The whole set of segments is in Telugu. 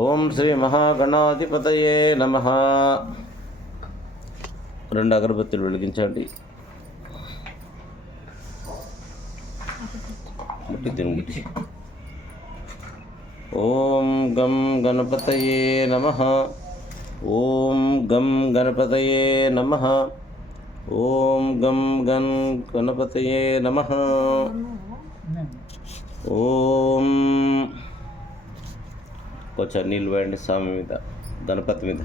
ఓం శ్రీ మహాగణాధిపతయే నమః. 2 అగరబత్తులు వెలిగించండి. ఓం గం గణపతయే నమః. ఓం గం గణపతయే నమః. ఓం గం గణపతయే నమః. ఓం కొంచెం నీళ్ళు వేయండి స్వామి మీద, గణపతి మీద.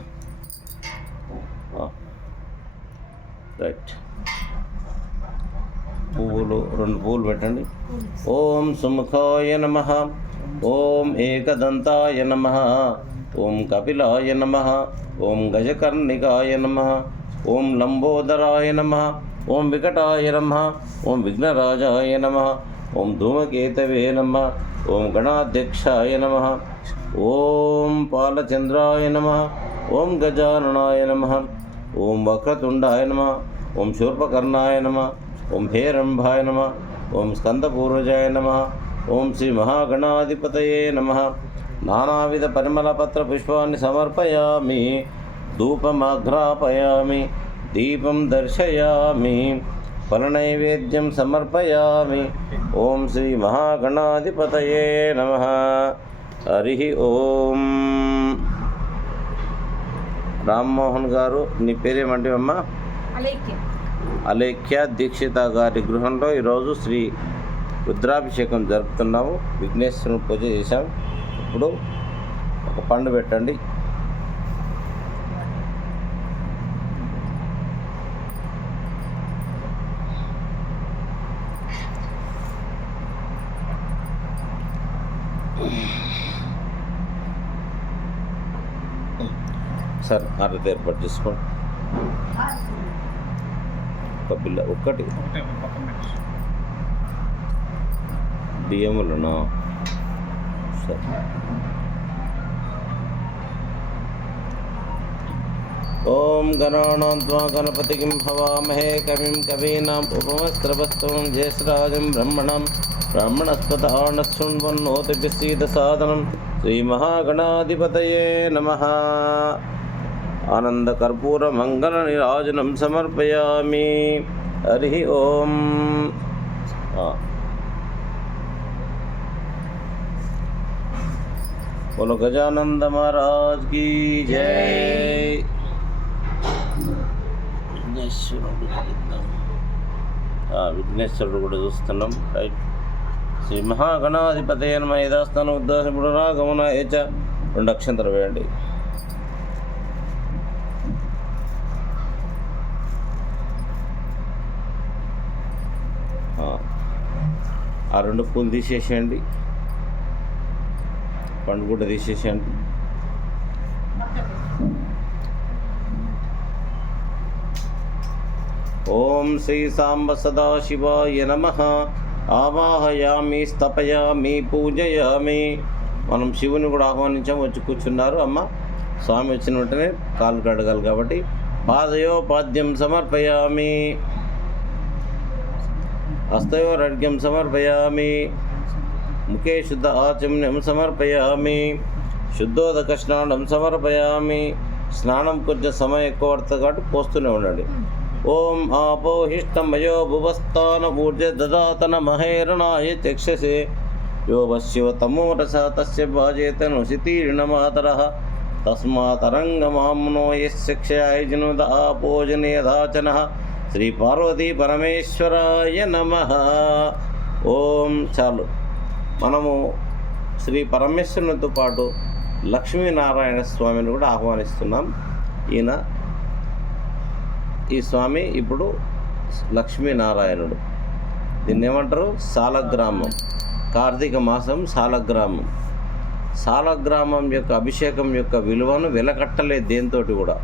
రైట్. పువ్వులు 2 పువ్వులు పెట్టండి. ఓం సుముఖాయ నమః. ఓం ఏకదంతాయ నమః. ఓం కపిలాయ నమః. ఓం గజకర్ణికాయ నమః. ఓం లంబోదరాయ నమః. ఓం వికటాయ నమః. ఓం విఘ్నరాజాయ నమః. ఓం ధూమకేతవే నమః. ఓం గణాధ్యక్షాయ నమః. ఓం పాలచంద్రాయ నమః. ఓం గజాననాయ నమః. ఓం వక్రతుండాయ నమః. ఓం శూర్పకర్ణాయ నమః. ఓం హేరంభాయ నమః. ఓం స్కందపూర్వజాయ నమః. ఓం శ్రీ మహాగణాధిపతయే నమః. నానావిధ పరిమళపత్ర పుష్పాన్ని సమర్పయామి. ధూపమాఘ్రాపయామి. దీపం దర్శయామి. ఫలనైవేద్యం సమర్పయామి. ఓం శ్రీ మహాగణాధిపతయే నమః. హరి ఓం. రామ్మోహన్ గారు, నీ పేరేమంటే అమ్మ? అలేఖ్య దీక్షిత గారి గృహంలో ఈరోజు శ్రీ రుద్రాభిషేకం జరుపుతున్నాము. విఘ్నేశ్వరుని పూజ చేశాం. ఇప్పుడు ఒక పండు పెట్టండి. సార్ ఆరతి ఏర్పాటు చేసుకోండి. ఒక బిల్ల ఒక్కటి బియ్యములను సరే. ఓం గణానాం త్వా గణపతిం హవామహే కవిం కవీనాం ఉపమస్త్రవస్తవం జ్యేష్ఠరాజం బ్రహ్మణస్పతాన శృణ్వన్నోతిభిస్సీద సాదనం. శ్రీ మహాగణాధిపతయే నమః. ఆనందకర్పూర మంగళ నీరాజనం సమర్పయామి. హరి ఓం. బోలో గజానంద మహారాజ్ की జై. విఘ్నేశ్వరుడు కూడా చూస్తున్నాం. రైట్. శ్రీ మహాగణాధిపతయే నమః. యథాస్థానం ఉద్దాసముడు రాగమన ఏచ 2 అక్షంతలు వేయండి. ఆ 2 పూలు తీసేసేయండి. పండు కూడా తీసేసేయండి. ఓం శ్రీ సాంబ సదాశివాయ నమః. ఆవాహయామి, స్థపయామి, పూజయామి. మనం శివుని కూడా ఆహ్వానించాము. వచ్చి కూర్చున్నారు. అమ్మ స్వామి వచ్చిన వెంటనే కాలు కడగాలి కాబట్టి పాదయోపాద్యం సమర్పయామి. హస్తయోరర్ఘ్యం సమర్పయామి. ముఖే శుద్ధ ఆచమ్యం సమర్పయామి. శుద్ధోదక స్నానం సమర్పయామి. స్నానం కొంచెం సమయం ఎక్కువ పడుతుంది కాబట్టి పోస్తూనే ఉండండి. ఓం ఆపోహిష్టమయో భువస్థాన ఊర్జ దదాతన మహేరణాయ చక్షసే యో వశ్యో తమోరస తస్య భాజేతను శితీర్ణమాతరః తస్మాతరంగమామ్నో యశక్షయాయజనుద ఆపోజనేదాచనః. శ్రీ పార్వతీ పరమేశ్వరాయ నమః. ఓం. చాలు. మనము శ్రీ పరమేశ్వరునితో పాటు లక్ష్మీనారాయణ స్వామిని కూడా ఆహ్వానిస్తున్నాం. ఈ స్వామి ఇప్పుడు లక్ష్మీనారాయణుడు. దీన్ని ఏమంటారు? సాలగ్రామం. కార్తీక మాసం సాలగ్రామం. సాలగ్రామం యొక్క అభిషేకం యొక్క విలువను వెలకట్టలేదు దేంతో కూడా.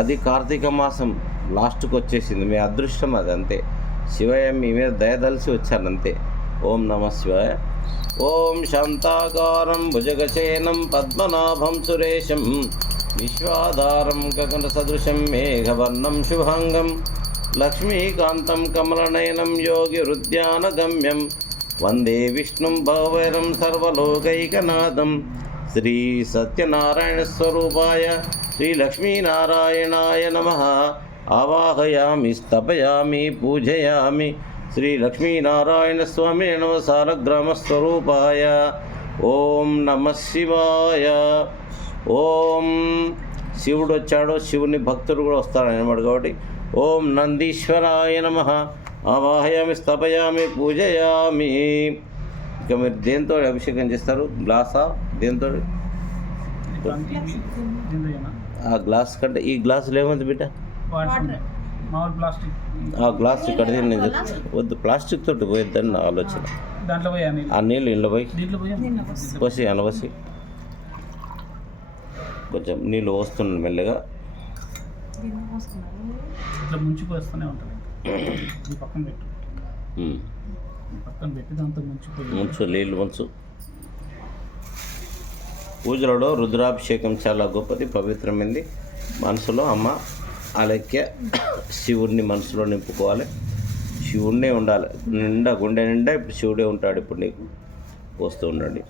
అది కార్తీక మాసం లాస్ట్కి వచ్చేసింది. మీ అదృష్టం అది. అంతే. శివయ్య మీ మీద దయదలిసి వచ్చానంతే. ఓం నమః శివాయ. ఓం శాంతాకారం భుజగశయనం పద్మనాభం సురేశం విశ్వాధారం గగన సదృశం మేఘవర్ణం శుభాంగం లక్ష్మీకాంతం కమలనయనం యోగిరుద్యానగమ్యం వందే విష్ణుం భవైరం సర్వలోకైకనాథం శ్రీ సత్యనారాయణ స్వరూపాయ శ్రీ లక్ష్మీనారాయణాయ నమః ఆవాహయామి స్థాపయామి పూజయామి శ్రీ లక్ష్మీనారాయణ స్వామి నమసారగ్రామ స్వరూపాయ. ఓం నమః శివాయ. ఓం శివుడు వచ్చాడో శివుని భక్తుడు కూడా వస్తాడు అనమాట. కాబట్టి ఓం నందీశ్వరాయ నమః ఆవాహయామి స్థాపయామి పూజయామి. ఇక మీరు దేంతో అభిషేకం చేస్తారు? గ్లాసా? దేంతో? ఆ గ్లాస్ కంటే ఈ గ్లాసులు ఏముంది బిడ్డ? ఆ గ్లాస్ ఇక్కడ వద్దు, ప్లాస్టిక్ తోటి పోయిద్దని నా ఆలోచన. ఆ నీళ్ళు ఇంట్లో పోయి పోసి అనవసి కొంచెం నీళ్ళు పోస్తున్నాను మెల్లగా. ముంచు, నీళ్ళు ముంచు. పూజలలో రుద్రాభిషేకం చాలా గొప్పది, పవిత్రమైంది. మనసులో అమ్మ అలక్య శివుడిని మనసులో నింపుకోవాలి. శివుడినే ఉండాలి నిండా, గుండె నిండా ఇప్పుడు శివుడే ఉంటాడు. ఇప్పుడు నీకు పోస్తూ ఉండండి.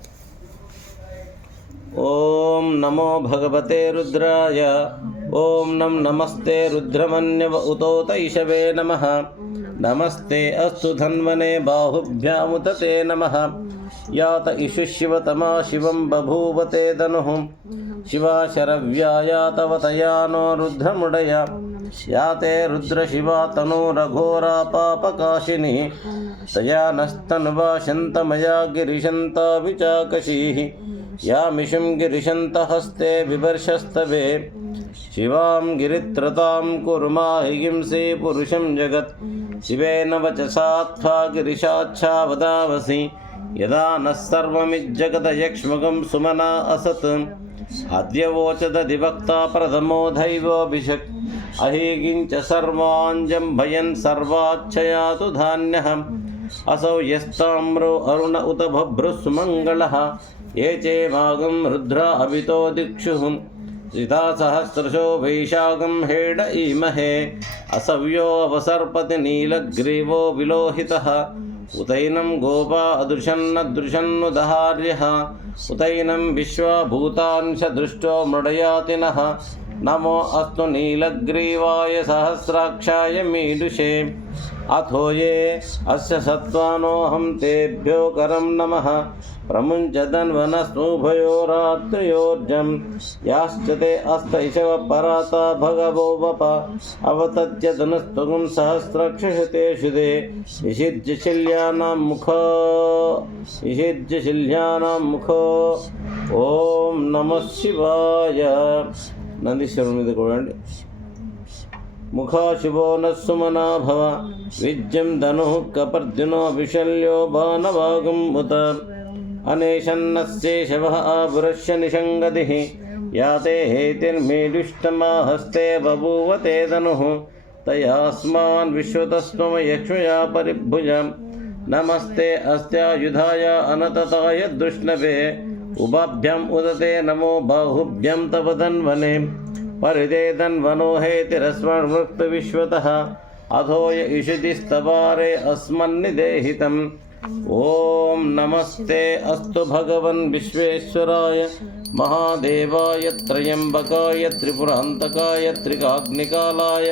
ఓం నమో భగవతే రుద్రాయ. ఓం నమస్తే రుద్రమన్యవ ఉతోత ఇషవే నమః. నమస్తే అస్తు ధన్వనే బాహుభ్యాముతే నమః. యాత ఇషు శివతమా శివం బభూవతే ధనుః. శివాశరవ్యాయాతవతయానో రుద్రముడయ. యాతే రుద్రశివా తనూరఘోరా పాపకాశిని. తయా నస్తన్వాశంతమయా గిరిశంతా విచాకశీః. యామిషం గిరిశంతహస్తే బిభర్షస్తవే. శివాం గిరిత్రతాం కుర్మాహింసే పురుషం జగత్. శివేన వచసాత్వా గిరిశాచ్ఛా వదావసి. యదా నః సర్వమిజ్జగదయక్ష్మగం సుమనా అసత్. అద్యవోచదధివక్తా ప్రథమో దైవోభిషక్. అహీగించ సర్వాంజం భయన్ సర్వాచ్చయాతు ధాన్యః. అసౌ యస్తామ్రో అరుణ ఉత భభ్రుస్మంగళః. ఏ చేమాగం రుద్ర అభితో దిక్షుః. శ్రితా సహస్రశో వైశాఖం హేడ ఈమహే. అసవ్యో అవసర్పతి నీలగ్రీవో విలోహితః. ఉతైనం గోపా అదృశన్నదృశన్నుదహార్యః. ఉతైనం విశ్వభూతాంశ దృష్టో మృడయాతినః. నమో అస్తు నీలగ్రీవాయ సహస్రాక్షాయ మీడుషే. అథో ఏ అస్య సత్వానోహం తేభ్యో కరం నమః. ప్రముంచదన్వనస్నుభయోరాత్రయోర్జం. యాశ్చతే అస్త ఇషవ పరాత భగవో వప. అవతత్యదనస్తుగం సహస్రక్షతే శుదే. ఇషిజ్య శల్యానాం ముఖో. ఓం నమః శివాయ. నందీశ్వరుని మీద కూడండి. ముఖాశుభో నస్సుమనా భవ. విద్యం ధనుః కపర్దినో విశల్యో బాణవాగం ఉత. అనేషన్నస్యే శవః ఆపురస్య నిషంగదిః. యాతే హేతిర్మేడుష్టమా హస్తే బభూవతే ధనుః. తయాస్మాన్ విశ్వతస్త్వమయక్ష్మయా పరిభుజం. నమస్తే అస్యాయుధాయ అనతతాయ దృష్ణవే. ఉభాభ్యం ఉదతే నమో బాహుభ్యం తవ ధన్వనే. పరిదే ధన్వనో హేతిరస్మన్మృక్త విశ్వతః. అథోయ ఇషితిస్తవారే అస్మన్నిదేహితం. ఓం నమస్తే అస్తు భగవన్ విశ్వేశ్వరాయ మహాదేవాయ త్రయంబకాయ త్రిపురాంతకాయ త్రికాగ్నికాలాయ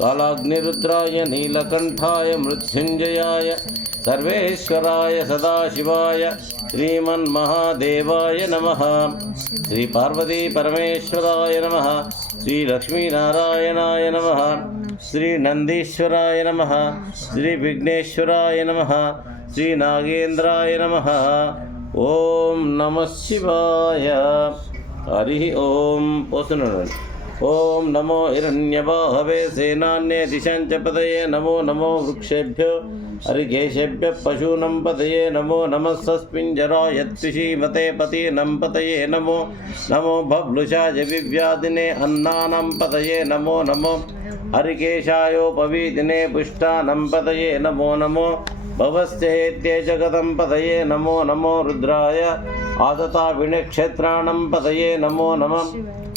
కాలాగ్నిరుద్రాయ నీలకంఠాయ మృత్యుంజయాయ సర్వేశ్వరాయ సదాశివాయ శ్రీమన్మహాదేవాయ నమః. శ్రీ పార్వతీ పరమేశ్వరాయ నమః. శ్రీ లక్ష్మీనారాయణాయ నమః. శ్రీ నందీశ్వరాయ నమః. శ్రీ విఘ్నేశ్వరాయ నమః. శ్రీ నాగేంద్రాయ నమః. ఓం నమః శివాయ. హరి ఓం. పోస్తున్నాడు. ఓం నమో హిరణ్యబాహవే సేనాన్యే దిశాంచ పదయే. నమో నమో వృక్షేభ్యో హరికేశేభ్య పశూనం పదయే. నమో నమః సస్మింజరాయ త్రిషీమతే పతీనం పతయే. నమో నమో బభ్లుషాయ వివ్యాధినే అన్నానం పదయే. నమో నమో హరికేశాయోపవీదినే పుష్టానం పదయే. నమో నమో భవస్యేత్యే జగతం పదయే. నమో నమో రుద్రాయ ఆదతా వినక్షేత్రాణం పదయే. నమో నమః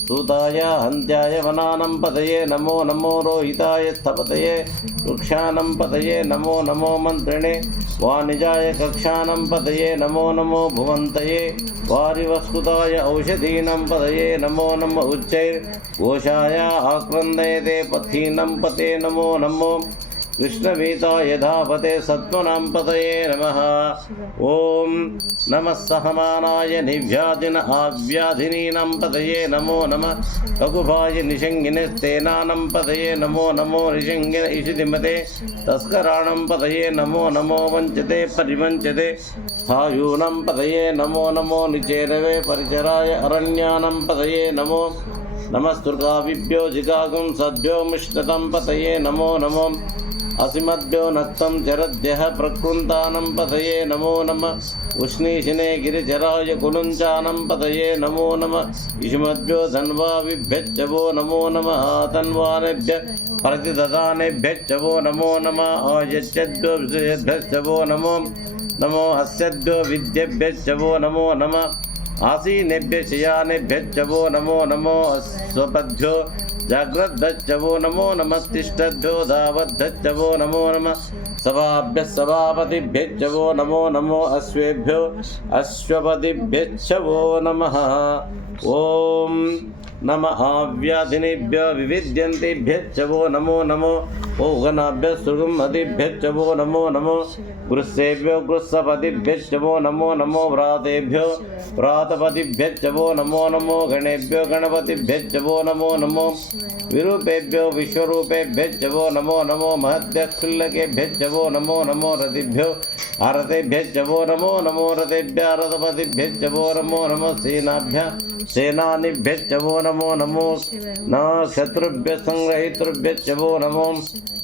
सूताय हन्त्याय वनानं पतये नमो नमो रोहिताय स्थपतये वृक्षानं पतये नमो नमो मन्त्रिणे वाणिजाय कक्षानं पतये नमो नमो भुवन्तये वारिवस्कुताय औषधीनं पतये नमो नमो उच्चैर्घोषाय आक्रन्दयते पथीनं पते नमो नमो कृष्णवीताय धावते सत्त्वनां पतये नमः। ॐ नमः सहमानाय निव्याधिन आव्याधिनीनां पतये नमो नमः ककुभाय निषङ्गिनस्तेनानं पतये नमो नमो निषङ्गिन इषितिमते तस्कराणं पतये नमो नमो वञ्चते परिवञ्चते स्थायूनां पतये नमो नमो निचेरवे परिचराय अरण्यानां पतये नमो नमस्तुर्गाविभ्यो जिगागुं सद्भ्यो मिष्टतं पतये नमो नमो असिमद्भ्यो नक्तं चरद्यः प्रकृन्तानं पतये नमो नमः उष्णीशिने गिरिचराय कुलुञ्चानं पतये नमो नमः इषुमद्भ्यो धन्वाविभ्यश्चवो नमो नमः तन्वानेभ्यः प्रतिददानेभ्यश्चवो नमो नमः आयच्छद्भ्यो विषयेभ्यश्चवो नमो नमो अस्यद्भ्यो विद्येभ्यश्चवो नमो नमः आसीनेभ्य शयानेभ्यश्चवो नमो नमो स्वपद्भ्यो जाग्रद्भ्यश्चवो नमो नमस्तिष्ठद्भ्यो धावद्भ्यश्चवो नमो नमः सभाभ्यः सभापतिभ्यश्चवो नमो नमो अश्वेभ्यो अश्वपतिभ्यश्चवो नमः। ॐ नमः आव्याधिनेभ्यो विविध्यन्तेभ्यश्चवो नमो नमो ओघनाभ्यः सुगमहतिभ्यश्चवो नमो नमो गृह्सेभ्यो गृह्सपतिभ्यश्चवो नमो नमो व्रातेभ्यो व्रातपतिभ्यश्चवो नमो नमो गणेभ्यो गणपतिभ्यश्चवो नमो नमो विरूपेभ्यो विश्वरूपेभ्यश्चवो नमो नमो महद्भ्यः नमो नमो रतिभ्यो आरतेभ्यश्चवो नमो नमो रतेभ्यः रथपतिभ्यश्चवो नमो नमो सेनाभ्यः सेनानिभ्यश्चवो नमो नमो नक्षत्रुभ्यः संग्रहीतृभ्यश्चवो नमो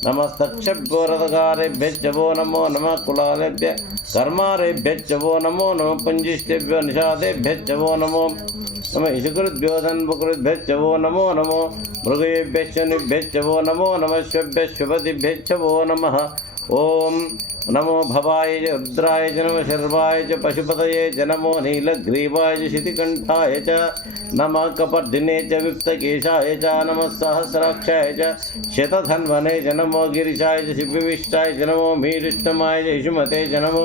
नमस्तक्षभ्यो रथकारेभ्यश्चवो नमो नमः कुलालेभ्यः कर्मारेभ्यश्चवो नमो नमः पुञ्जिष्ठेभ्यो निषादेभ्यश्चवो नमो नमः इषुकृद्भ्यो धन्वकृद्भ्यश्चवो नमो नमो मृगेभ्यश्चनिभ्यश्चवो नमो नमः श्वभ्यश्वपतिभ्यश्चवो नमः। ओम नमो भवाय च रुद्राय च नमः शर्वाय च पशुपतये च नमो नीलग्रीवाय च शितिकण्ठाय च नमः कपर्दिने च विप्तकेशाय च नमः सहस्राक्षाय च शतधन्वने च नमो गिरिशाय च शिवविष्टाय च नमो मीरिष्टमाय च हिषुमते च नमो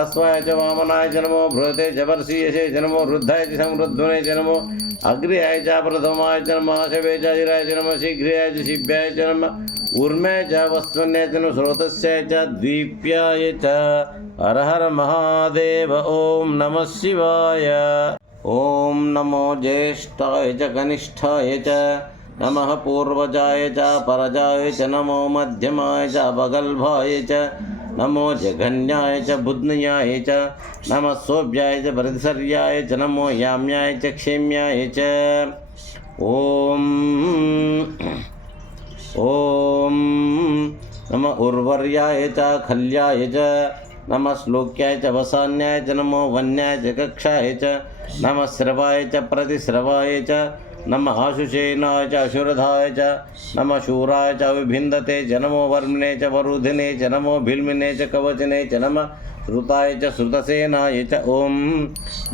अस्वाय च वामनाय च नमो बृहते च वर्षीयसे च नमो रुद्धाय च संवृद्धने च नमो अग्र्याय च प्रथमाय च नमः शवे च अजिराय च नमः शीघ्राय च शिव्याय च नमः ऊर्म्याय च वस्वन्याय च नमः स्रोतस्याय च द्वीप्याय च हर हर महादेव। ओम नमः शिवाय। ओम नमो ज्येष्ठाय च कनिष्ठाय च नमः पूर्वजाय च परजाय च नमो मध्यमाय च बगल्भाय च नमो जघन्याय च बुध्न्याय च नमः सोभ्याय च परिसर्याय च नमो याम्याय च क्षेम्याय च। ओम ओम नमः उर्वर्याय च खल्याय च नमः श्लोक्याय च वसान्याय च नमो वन्याय च कक्षाय च नमः श्रवाय च प्रतिश्रवाय च नमः आशुषेनाय च अशुरधाय च नमः शूराय च विभिन्दते च नमो वर्मिणे च वरुधिने च नमो भिल्मिने च कवचने च नमः श्रुताय च श्रुतसेनाय च। ओम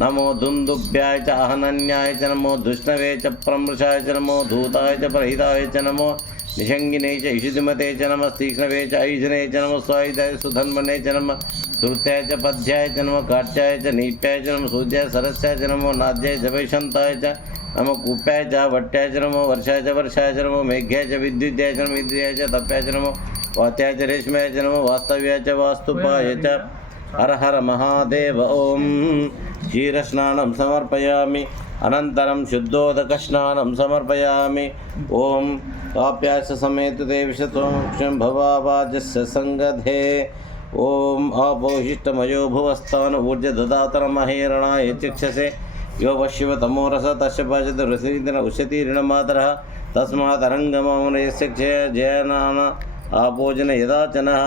नमो दुन्दुभ्याय च अहनन्याय च नमो दुष्णवे च प्रमृषाय च नमो धूताय च प्रहिताय च नमो निषङ्गिने च इषुधिमते च नमः तीक्ष्णवे च ऐजने च नमः स्वायुधाय सुधन्वने च नमः श्रुत्याय च पद्याय च नमः काट्याय च नीप्याय च नमः सूर्याय सरस्याय च नमो नाद्याय च वैशन्ताय च नमो कूप्याय च वट्याय च नमो वर्षाय च वर्षाय च नमो मेघ्याय च विद्युत्याय च नमो विद्युत्याय च तप्याय च नमो वात्याय च रेश्माय च नमो वास्तव्याय च वास्तुपाय च हर हर महादेव। ओम क्षीरस्नानं समर्पयामि अनन्तरं शुद्धोदकस्नानं समर्पयामि। ओम काप्यास्य समेत देवशतोक्षं भवावाजस्य संगधे। ओम अपोहिष्टमयो भुवस्थान ऊर्ज ददातरमहेरणाय चिक्षसे यो वशिव तमोरस तस्य भजत रसीदन उशति ऋणमातरः तस्मादरङ्गमौनयस्य जयनान आपोजन यदाचनः।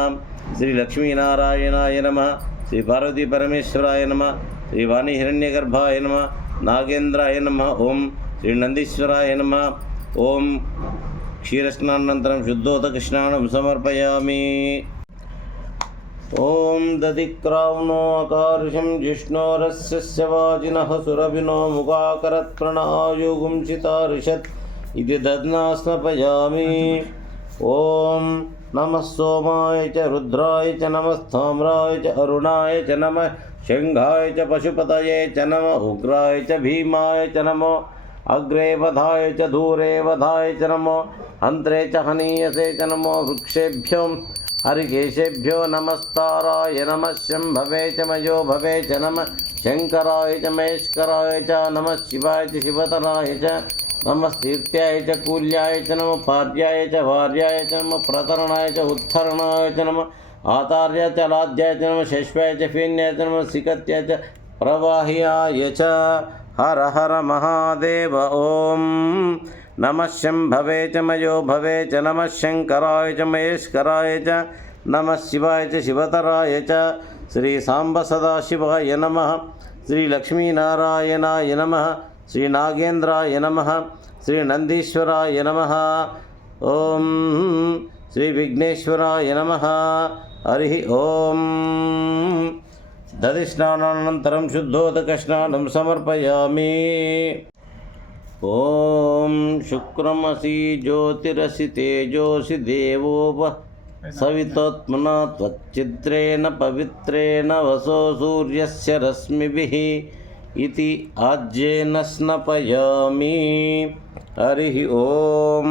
श्री लक्ष्मीनारायणाय नमः। श्री पार्वती परमेश्वराय नमः। श्री वाणी हिरण्यगर्भाय नमः। नागेन्द्राय नमः। ओम श्री नंदीश्वराय नमः। ओम क्षीरस्नानानन्तरं शुद्धोदकस्नानं समर्पयामि। ఓం దదిక్రావ్నో అకారుషం జిష్ణోరస్య వాజినః సురభినో ముఖాకరత్ ప్రణాయుగుం చితారిషత్ ఇది దద్నాస్నపయామి. ఓం నమః సోమాయ చ రుద్రాయ చ నమస్తామ్రాయ చ అరుణాయ చ నమః శంఘాయ చ పశుపతయే చ నమః ఉగ్రాయ చ భీమాయ చ నమో అగ్రే వధాయ చ దూరే వధాయ చ నమో అంత్రే చ హనీయసే చ నమో వృక్షేభ్యో హరికేశేభ్యో నమస్తారాయ నమః శంభవే చ మయో భవే చ నమః శంకరాయ చ మహేశ్వరాయ చ నమః శివాయ చ శివతరాయ చ నమస్తీర్త్యాయ చ కూల్యాయ చ నమః పార్యాయ చ భార్యాయ చ నమః ప్రతరణాయ చ ఉత్తరణాయ చ నమః ఆతార్యాయ చ లాద్యాయ చ నమః శశ్వాయ చ ఫేన్యాయ చ నమః సికత్యాయ చ ప్రవాహ్యాయ చ. హర హర మహాదేవ. ఓం నమః శంభవే చ మయో భవే చ నమః శంకరాయ చ మహేశ్వరాయ చ నమః శివాయ చ శివతరాయ చ. శ్రీ సాంబ సదాశివాయ నమః. శ్రీ లక్ష్మీనారాయణాయ నమః. శ్రీ నాగేంద్రాయ నమః. శ్రీ నందీశ్వరాయ నమః. ఓం శ్రీ విఘ్నేశ్వరాయ నమః. హరి ఓం. దధిస్నానానంతరం శుద్ధోదకస్నానం సమర్పయామి. ఓం శుక్రమసి జ్యోతిరసి తేజోసి దేవోప సవితోత్మనా త్వచ్చిద్రేణ పవిత్రేణ వసో సూర్యస్య రశ్మిభిః ఇతి ఆజ్యేన స్నపయామి. హరి ఓం.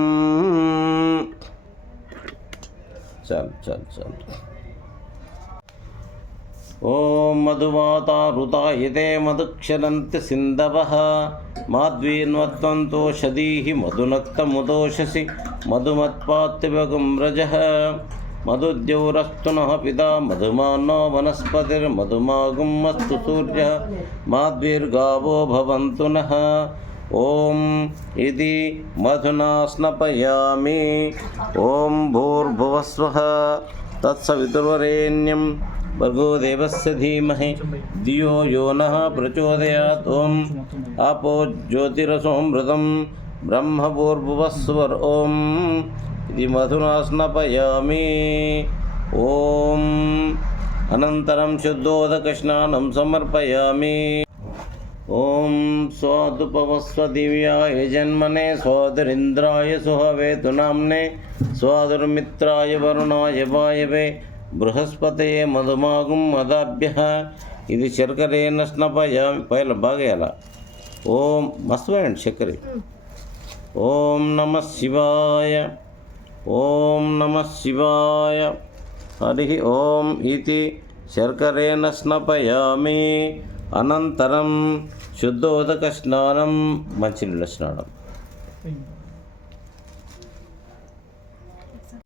చాలు. ఓం మధుమాతారుతాయితే మధుక్షరంతి సింధవః మాధ్వీన్వత్వంతోషధీః మధునక్తముదోషసి మధుమత్పాత్తివగం వ్రజః మధుద్యౌరస్తు నః పితా మధుమానో వనస్పతిర్మధుమాగం అస్తు సూర్యః మాధ్వీర్గావో భవంతు నః. ఓం ఇది మధునా స్నపయామి. ఓం భూర్భువస్వః తత్సవితుర్వరేణ్యం భర్గో దేవస్య ధీమహి ధియో యో నః ప్రచోదయాత్. ఓం ఆపో జ్యోతిరసోమృతం బ్రహ్మ భూర్భువస్వర్. ఓం ఇది మధునా స్నపయామి. ఓం అనంతరం శుద్ధోదకస్నానం సమర్పయామి. ఓం స్వాదుపవస్వ దివ్యాయ జన్మనే స్వాదురింద్రాయ సుహవేతు నామ్నే స్వాదుర్మిత్రాయ వరుణాయ వాయవే బృహస్పతయే మధుమాగుం మదాభ్యః. ఇది శర్కరేణ స్నపయామి. పైల బాగేయాల. ఓం మస్తు వేయండి చక్కెర. ఓం నమః శివాయ. ఓం నమః శివాయ. హరి ఓం ఇది శర్కరేణ స్నపయామి. అనంతరం శుద్ధోదక స్నానం, మంచినీళ్ళ స్నానం.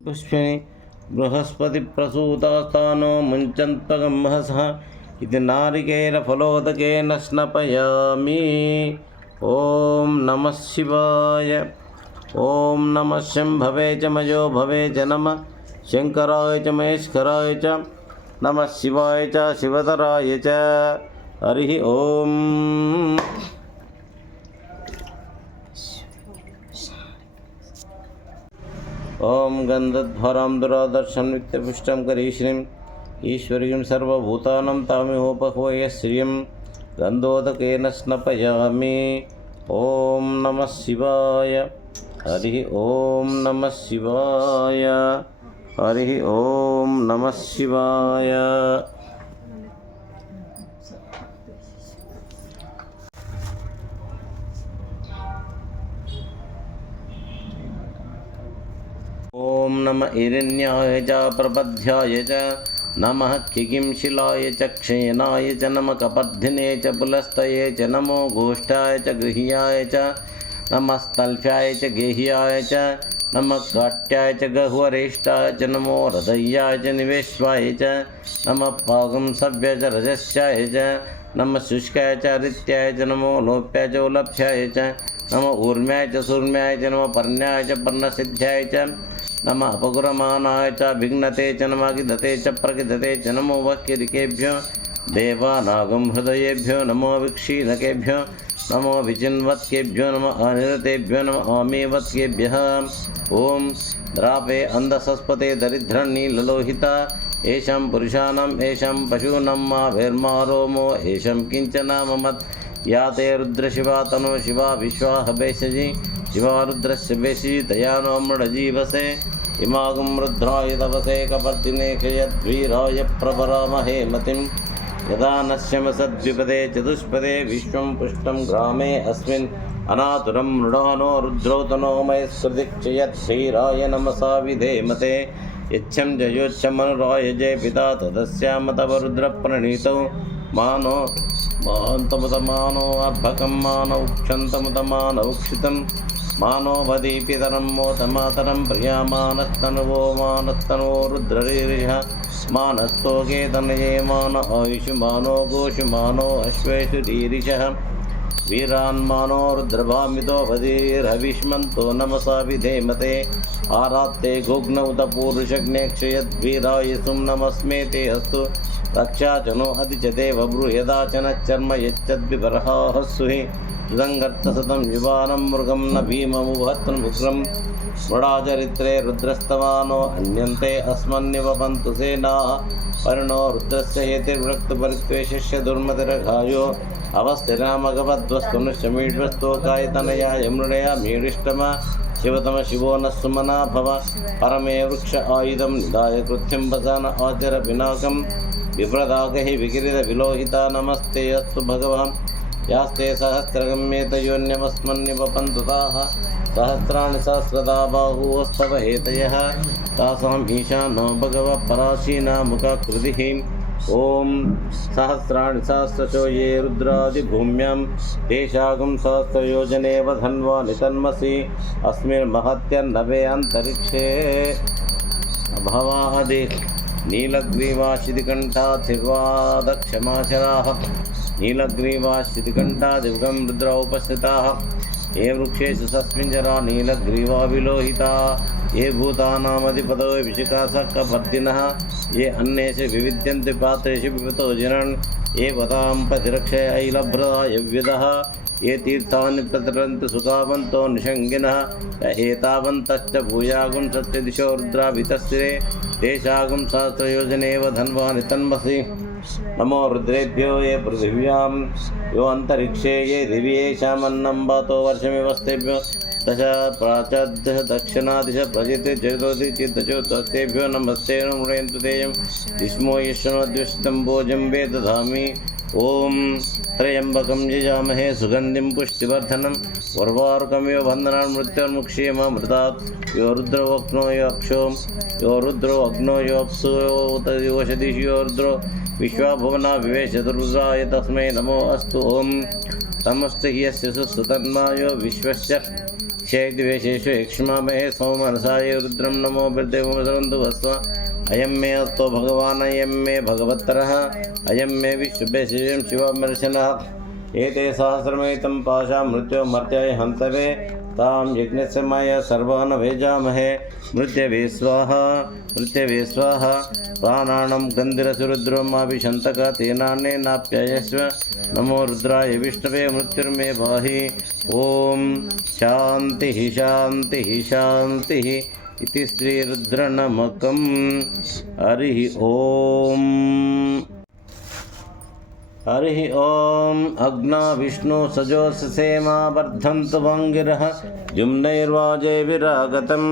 పుష్పిని బృహస్పతి ప్రసూతాస్థానో ముంచంత్వగంహసః ఇది నారికేల ఫలోదకేన స్నపయామి. ఓం నమః శివాయ. ఓం నమః శంభవే చ మయో భవే చ నమః శంకరాయ చ మహేశ్వరాయ చ నమః శివాయ చ శివతరాయ చ. హరి ఓం. ఓం గంధధ్వరాం దురాదర్శం నిత్యపుష్టం కరీశ్రీం ఈశ్వరీం సర్వభూతానం తామిహోపహ్వయ శ్రియం గంధోదకేన స్నపయామి. ఓం నమః శివాయ. హరి ఓం నమః శివాయ. హరి ఓం నమః శివాయ. ఓం నమ హిరణ్యాయ చ ప్రపద్యాయ చ నమః కిగింశిలాయ చ క్షేనాయ చ నమ కపర్ధినే చ పులస్తయే చ నమో గోష్ఠాయ చ గృహ్యాయ చ నమస్తల్ఫ్యాయ చ గేహ్యాయ చ నమః కాట్యాయ చ గహ్వరేష్టాయ చ నమో హృదయాయ చ నివేశ్వాయ చ నమః పాగం సవ్య చ రజస్యాయ చ నమః శుష్కాయ చ హరిత్యాయ చ నమో లోప్యాయ చ ఉలభ్యాయ చ నమః ఊర్మ్యాయ చ సూర్మ్యాయ చ నమః పర్ణ్యాయ చ పర్ణసిద్ధ్యాయ చ నమః అపగురమానాయ చ విఘ్నతే చ నమః గిదతే చ ప్రగిదతే చ నమో వాక్యరికేభ్యో దేవానాగం హృదయేభ్యో నమో విక్షీణకేభ్యో నమో విచిన్వత్కేభ్యో నమః అనిరతేభ్యో నమః ఆమేవత్కేభ్యః. ఓం ద్రాపే అందసస్పతే దరిద్రన్నీలలోహిత ఏషం పురుషానం ఏషం పశూనం మా వేర్మారోమో ఏషం కించన మమత్ యాతే రుద్రశివా తనో శివా విశ్వాహభేషజి శివా రుద్రస్య భేషజి దయానో మృడజీవసే ఇమాగం రుద్రాయ తపసే కపర్దినే క్షయద్వీరాయ ప్రవరామహే మతిం యదా నశ్యమసద్విపదే చతుష్పదే విశ్వం పుష్టం గ్రామే అస్మిన్ అనాతురం మృడానో రుద్రోతనో మయస్కృతిక్షయద్వీరాయ నమసా విధేమతే యచ్చం జయోచ్చమనురాయ జయ పితా తదస్యామ తవ రుద్రప్రణీతౌ మానో మాంతముతమానో అర్భకం మానౌ క్షంతముతమానౌ క్షితం మానో వదీపితరం మోతమాతరం ప్రియామానస్తనువో మానస్తనో రుద్రరీరిష మానస్తోకే తనయే మాన ఆయుషుమానో గోషుమానో అశ్వేషు రీరిష వీరాన్మానో రుద్రభామితో వదీర్హవిష్మంతో నమసా విధేమతే ఆరాత్తే గోగ్నౌత పూరుషజ్ఞే క్షయద్వీరాయసుం నమస్మేతే అస్తు రక్షాచనో అధిచతే వబ్రూయదాచన చర్మ యచ్చద్విబర్హాహస్సుహి సుదంగర్తసతం యువానం మృగం న భీమముభత్రముగ్రం మృడాచరిత్రే రుద్రస్తవానో అన్యంతే అస్మన్నివపంతు సేనా పరిణో రుద్రస్య హేతిర్వృక్తపరిత్వేషస్య దుర్మతిరఘాయో అవస్థిరామగవద్వస్తునుషమీడ్వస్తోకాయతనయాయ మృడయా మీడిష్టమ శివతమ శివో న సుమనా భవ పరమే వృక్ష ఆయుధం నిదాయ కృత్యం వసాన ఆచర వినాకం విప్రదాగహి వికిరిత విలోహిత నమస్తే అస్తు భగవాన్ యాస్తే సహస్రగమ్యేతయోన్యమస్మన్నివపంతు తాః సహస్రాణి సహస్రదా బాహూస్తవ హేతయః తాసాం ఈశానో భగవ పరాశీనా ముఖాకృతిః ఓం సహస్రాణి సహస్రశో ఏ రుద్రాదిభూమ్యాం తేషాగం సహస్రయోజనేవ ధన్వాని తన్మసి అస్మిన్ మహత్యన్నవే అంతరిక్షే భవాది నీలగ్రీవాశితికంఠాధిర్వాదక్షమాచరాः నీలగ్రీవాశితికంఠాదివ్గం రుద్ర ఉపస్థితాः ఏ వృక్షేషు సస్మింజరా నీలగ్రీవా విలోహితా ఏ భూతానామధిపతో విశిఖాసక్కపర్దినः ఏ అన్నేషు వివిద్యంతి పాత్రేషు పిబతో జనన్ ఏ వతాం పతిరక్షయైలభ్రదాయ విదః ఏ తీర్థాన్ని ప్రతరంతి సుఖావంతో నిషంగినः ఏతావంతశ్చ భూయాగుం సత్యదిశో రుద్రాభితస్థిరే తేషాగుం సహస్రయోజనేవ ధన్వాని తన్మసి నమో రుద్రేభ్యో ఏ పృథివ్యాం యో అంతరిక్షే ఏ దివ్యేషామన్నం వాతో వర్షమివస్తేభ్యో దశ ప్రాచాద్య దక్షిణాదిశ ప్రజితే జగదోది చిత్తచోత్తేభ్యో నమస్తే మృడయంతు తేయం విష్మో యశ్వనోద్విష్టం భోజం వేదధామి ఓం త్రయంబకం యజామహే సుగంధిం పుష్టివర్ధనం ఉర్వారుకమివ బంధనాన్ మృత్యుర్ముక్షేమృతాత్ యో రుద్రవక్నో యక్షో యో రుద్రో అగ్నో యోప్సు యోషధి యో రుద్రో విశ్వాభువనా వివేశదుర్గాయ తస్మై నమో అస్తు ఓం సమస్త యస్య సుతన్మాయో విశ్వస్య క్షేదివేశేషు యక్ష్మామహే సోమనసాయ రుద్రం నమో బిర్దేవసరంతు వస్వ అయం మే అస్తో భగవాన్ అయం మే భగవత్తరః అయం మే విశ్వభేషజం శివమర్శనః ఏతే సహస్రమేతం పాశా మృత్యో మర్త్యాయ హంతవే తాం యజ్ఞస్య మాయ సర్వాన్ వేజామహే మృత్యవే స్వాహా మృత్యవే స్వాహా ప్రాణానం గంధిరసురుద్రో మాభిషంతక తేనాన్నేనాప్యయస్వ నమో రుద్రాయ విష్ణవే మృత్యుర్మే బాహి ఓం శాంతి శాంతి శాంతి इति श्रीरुद्रनमकं हरिः ओम हरिः ओम अग्ना विष्णु सजोषसेमा वर्धन्तु भङ्गिरः जुम्नैर्वाजैर्विरागतं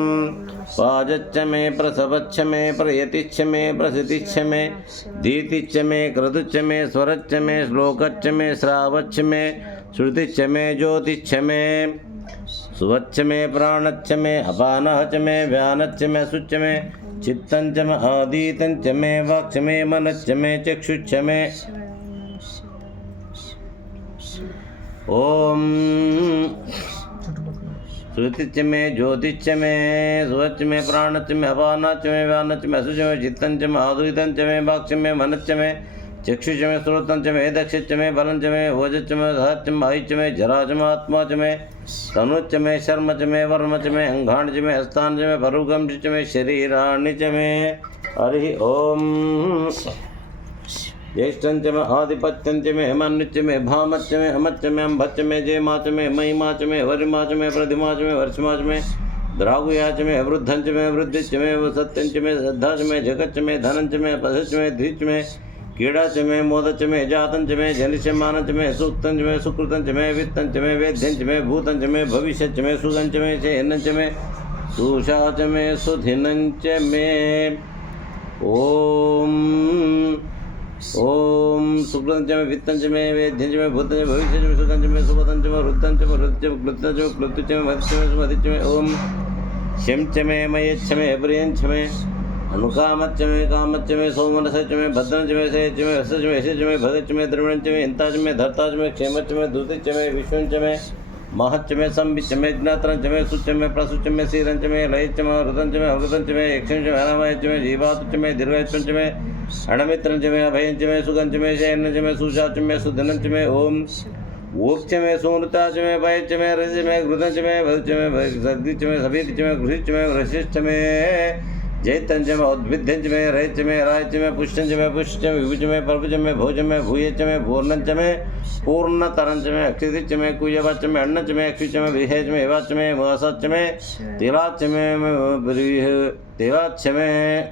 वाजच्च मे प्रसवच्च मे प्रयतिच्च मे प्रसितिच्च मे दीतिच्च मे क्रतुच्च मे स्वरच्च मे श्लोकच्च मे श्रावच्च मे श्रुतिच्च मे ज्योतिच्च मे सुवच्च मे प्राणच्च मे अपानः च मे व्यानच्च मे सुच्च मे चित्तञ्च मे आदीतञ्च मे वाक्च मे मनच्च मे चक्षुच्च मे ओम श्रुतिच्च मे ज्योतिच्च मे सुवच्च मे प्राणच्च मे अपानच्च मे व्यानच्च मे सुच्च मे चित्तञ्च मे आदीतञ्च मे वाक्च मे मनच्च मे चक्षुच्च मे श्रोतञ्च मे दक्षिच्च मे बलञ्च मे भोजच्च मे सहच्च मे आयुच्च मे जराच मे आत्मा च मे तनुच्च मे शर्म च मे वर्म च मे अंगाणि च मे हस्तानि च मे परुगं च मे शरीराणि च मे हरिः ओम ज्येष्ठं च मे आधिपत्यं च मे हेमन्विच्च मे भामच्च मे अमच्च मे अम्भच्च मे जयमा च मे महिमा च मे वरिमा च मे प्रतिमा च मे वर्षमा च मे द्रागुयाच में अवृद्धंच में वृद्धिच में सत्यंच में श्रद्धाच में जगच्च में धनंच में पशच में धिच में कीड़ाच में मोदच में जातंच में जनिष्यमानच में सूक्तंच में सुकृतंच में वित्तंच में वेद्यंच में भूतंच में भविष्यच में सुगंच में चेनंच में सुषाच में सुधिनंच में ओम ओम सुकृतंच में वित्तंच में वेद्यंच में भूतंच में भविष्यच में सुगंच में सुपतंच में रुद्धंच में रुद्ध क्लुतंच में क्लुतच में मदिच में सुमदिच में ओम शंच में मयच्छ में अप्रियंच में अनुकामच्च में कामच्च में सौमनसच में भद्रंच में सहच में हसच में यशच में भगच में द्रविणंच में इंताच में धर्ताच में क्षेमच में दूतिच में विश्वंच में महच्च में संबिच में ज्ञात्रंच में सुच में प्रसुच में सीरंच में लयच में रुदंच में अवृतंच में यक्षंच में अनामयच में जीवातुच में दीर्घच में अणमित्रंच में अभयंच में सुगंच में शयनच में सुशाच में सुधनंच में ओम वोक्ष में सोनताच में भयच में रज में घृतंच में भच में सर्दिच में सभीच में घृच में वशिष्ठ में जैतंच में उद्भिद्यंच में रैच में रायच में पुष्टंच में पुष्ट में विभुज में प्रभुज में भोज में भूयच में पूर्णंच में पूर्णतरंच में अक्षितिच में कुयवच में अन्नच में अक्षिच में विहेच में हिवाच में महसच में तिलाच में तिलाच में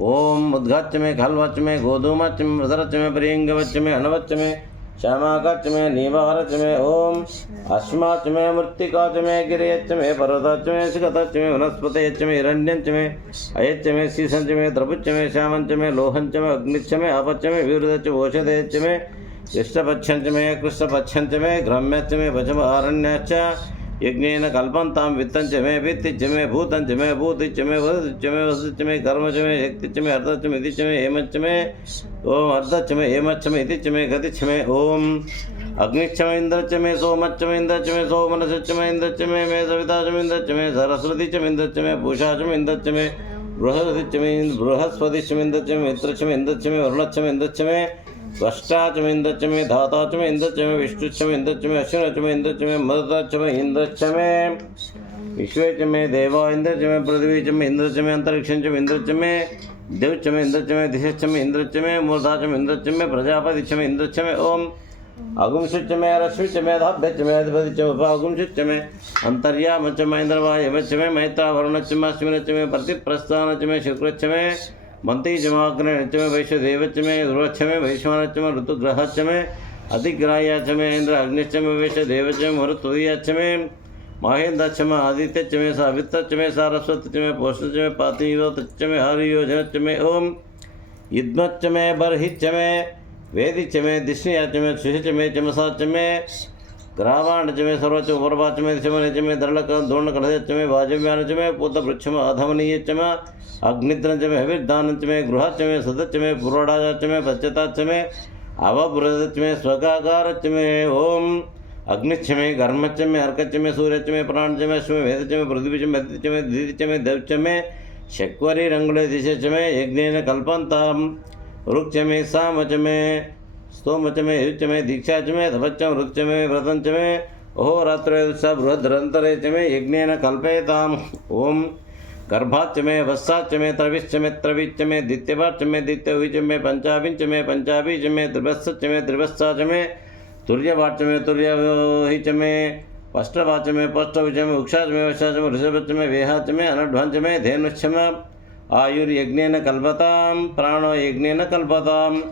ओम उद्घाच में खलवच में गोधूमच में मधरच में प्रियंगवच में अनवच में श्यामाकच में नीवारच में ओम अस्माच में मृत्तिकाच में गिरियच में पर्वतच में शिखतच में वनस्पतिच में हिरण्यंच में अयच में शीसंच में द्रपुच में श्यामंच में लोहंच में अग्निच में अपच में विरुदच ओषधेच में कृष्णपक्षंच में कृष्णपक्षंच में ग्रम्यच में वचम आरण्यच यज्ञेन कल्पन्तां वित्तंच में वित्तिच में भूतंच में भूतिच में वसुच में वसुच में कर्मच में शक्तिच में अर्धच में इतिच में हेमच में ओम अर्धच में हेमच में इतिच में गतिच में ओम अग्निच में इंद्रच में सोमच में इंद्रच में सोमनसच में इंद्रच में सविताच में इंद्रच में सरस्वतीच में इंद्रच में पूषाच में इंद्रच में बृहस्पतिच में इंद्रच में मित्रच में इंद्रच में वरुणच में इंद्रच में वष्टाच में इंद्रच में धाताच में इंद्रच में विष्णुच में इंद्रच में अश्विनच में इंद्रच में मरुतच में इंद्रच में विश्वेच में देवा इंद्रच में पृथ्वीच में इंद्रच में अंतरिक्षंच में इंद्रच में देवच में इंद्रच में दिशच में इंद्रच में मूर्धाच में इंद्रच में प्रजापतिच में इंद्रच में ओम अगुंसुच में रश्मिच में धाभ्यच में अधिपतिच में उपागुंसुच में अंतर्यामच में इंद्रवायवच में मैत्रा वरुणच में अश्विनच में प्रतिप्रस्थानच में शुक्रच में मंत्रीच में अग्निच में वैश्वदेवच में ध्रुवच में वैश्वानच में ऋतुग्रहच में अतिग्राह्याच में इंद्र अग्निच में वैश्वदेवच में मरुत्वदीयच में महेंद्रच में आदित्यच में सावित्रच में सारस्वतच में पोषच में पातियोतच में हरियोजनच में ओम युद्मच में बर्हिच में वेदिच में दिष्णयाच में सुषच में चमसाच में ग्रावाणच में सर्वच उपरवाच में दिशमनिच में दृढ़ दोर्णकलच में वाजव्यानच में पूतवृक्ष में अधमनीयच में अग्निद्रंच में हविर्दानच में गृहच में सदच में पुरोडाच में पच्यताच में अवबृदच में स्वगाकारच में ओम अग्निच में गर्मच में अर्कच में सूर्यच में प्राणच में अश्व में वेदच में पृथ्वीच में मदिच में दीदिच में दवच में शक्वरी रंगुले दिशच में यज्ञेन कल्पन्ताम रुक्च में सामच में स्तोमच में युच में दीक्षाच में धपच में रुच में व्रतंच में अहोरात्र बृहद्रंतरेच में यज्ञेन कल्पयताम ओम गर्भाच में वत्साच में त्रविश्च में त्रविच में द्वितीयवाच में द्वितीयविच में पंचाभिंच में पंचाभिच में त्रिवत्सच में त्रिवत्साच में तुर्यवाच में तुर्यहिच में पष्टवाच में पष्टविच में उक्षाच में वक्षाच में ऋषभच में वेहाच में अनड्भंच में धेनुच्छ में आयुर्यज्ञेन कल्पताम प्राणो यज्ञेन कल्पताम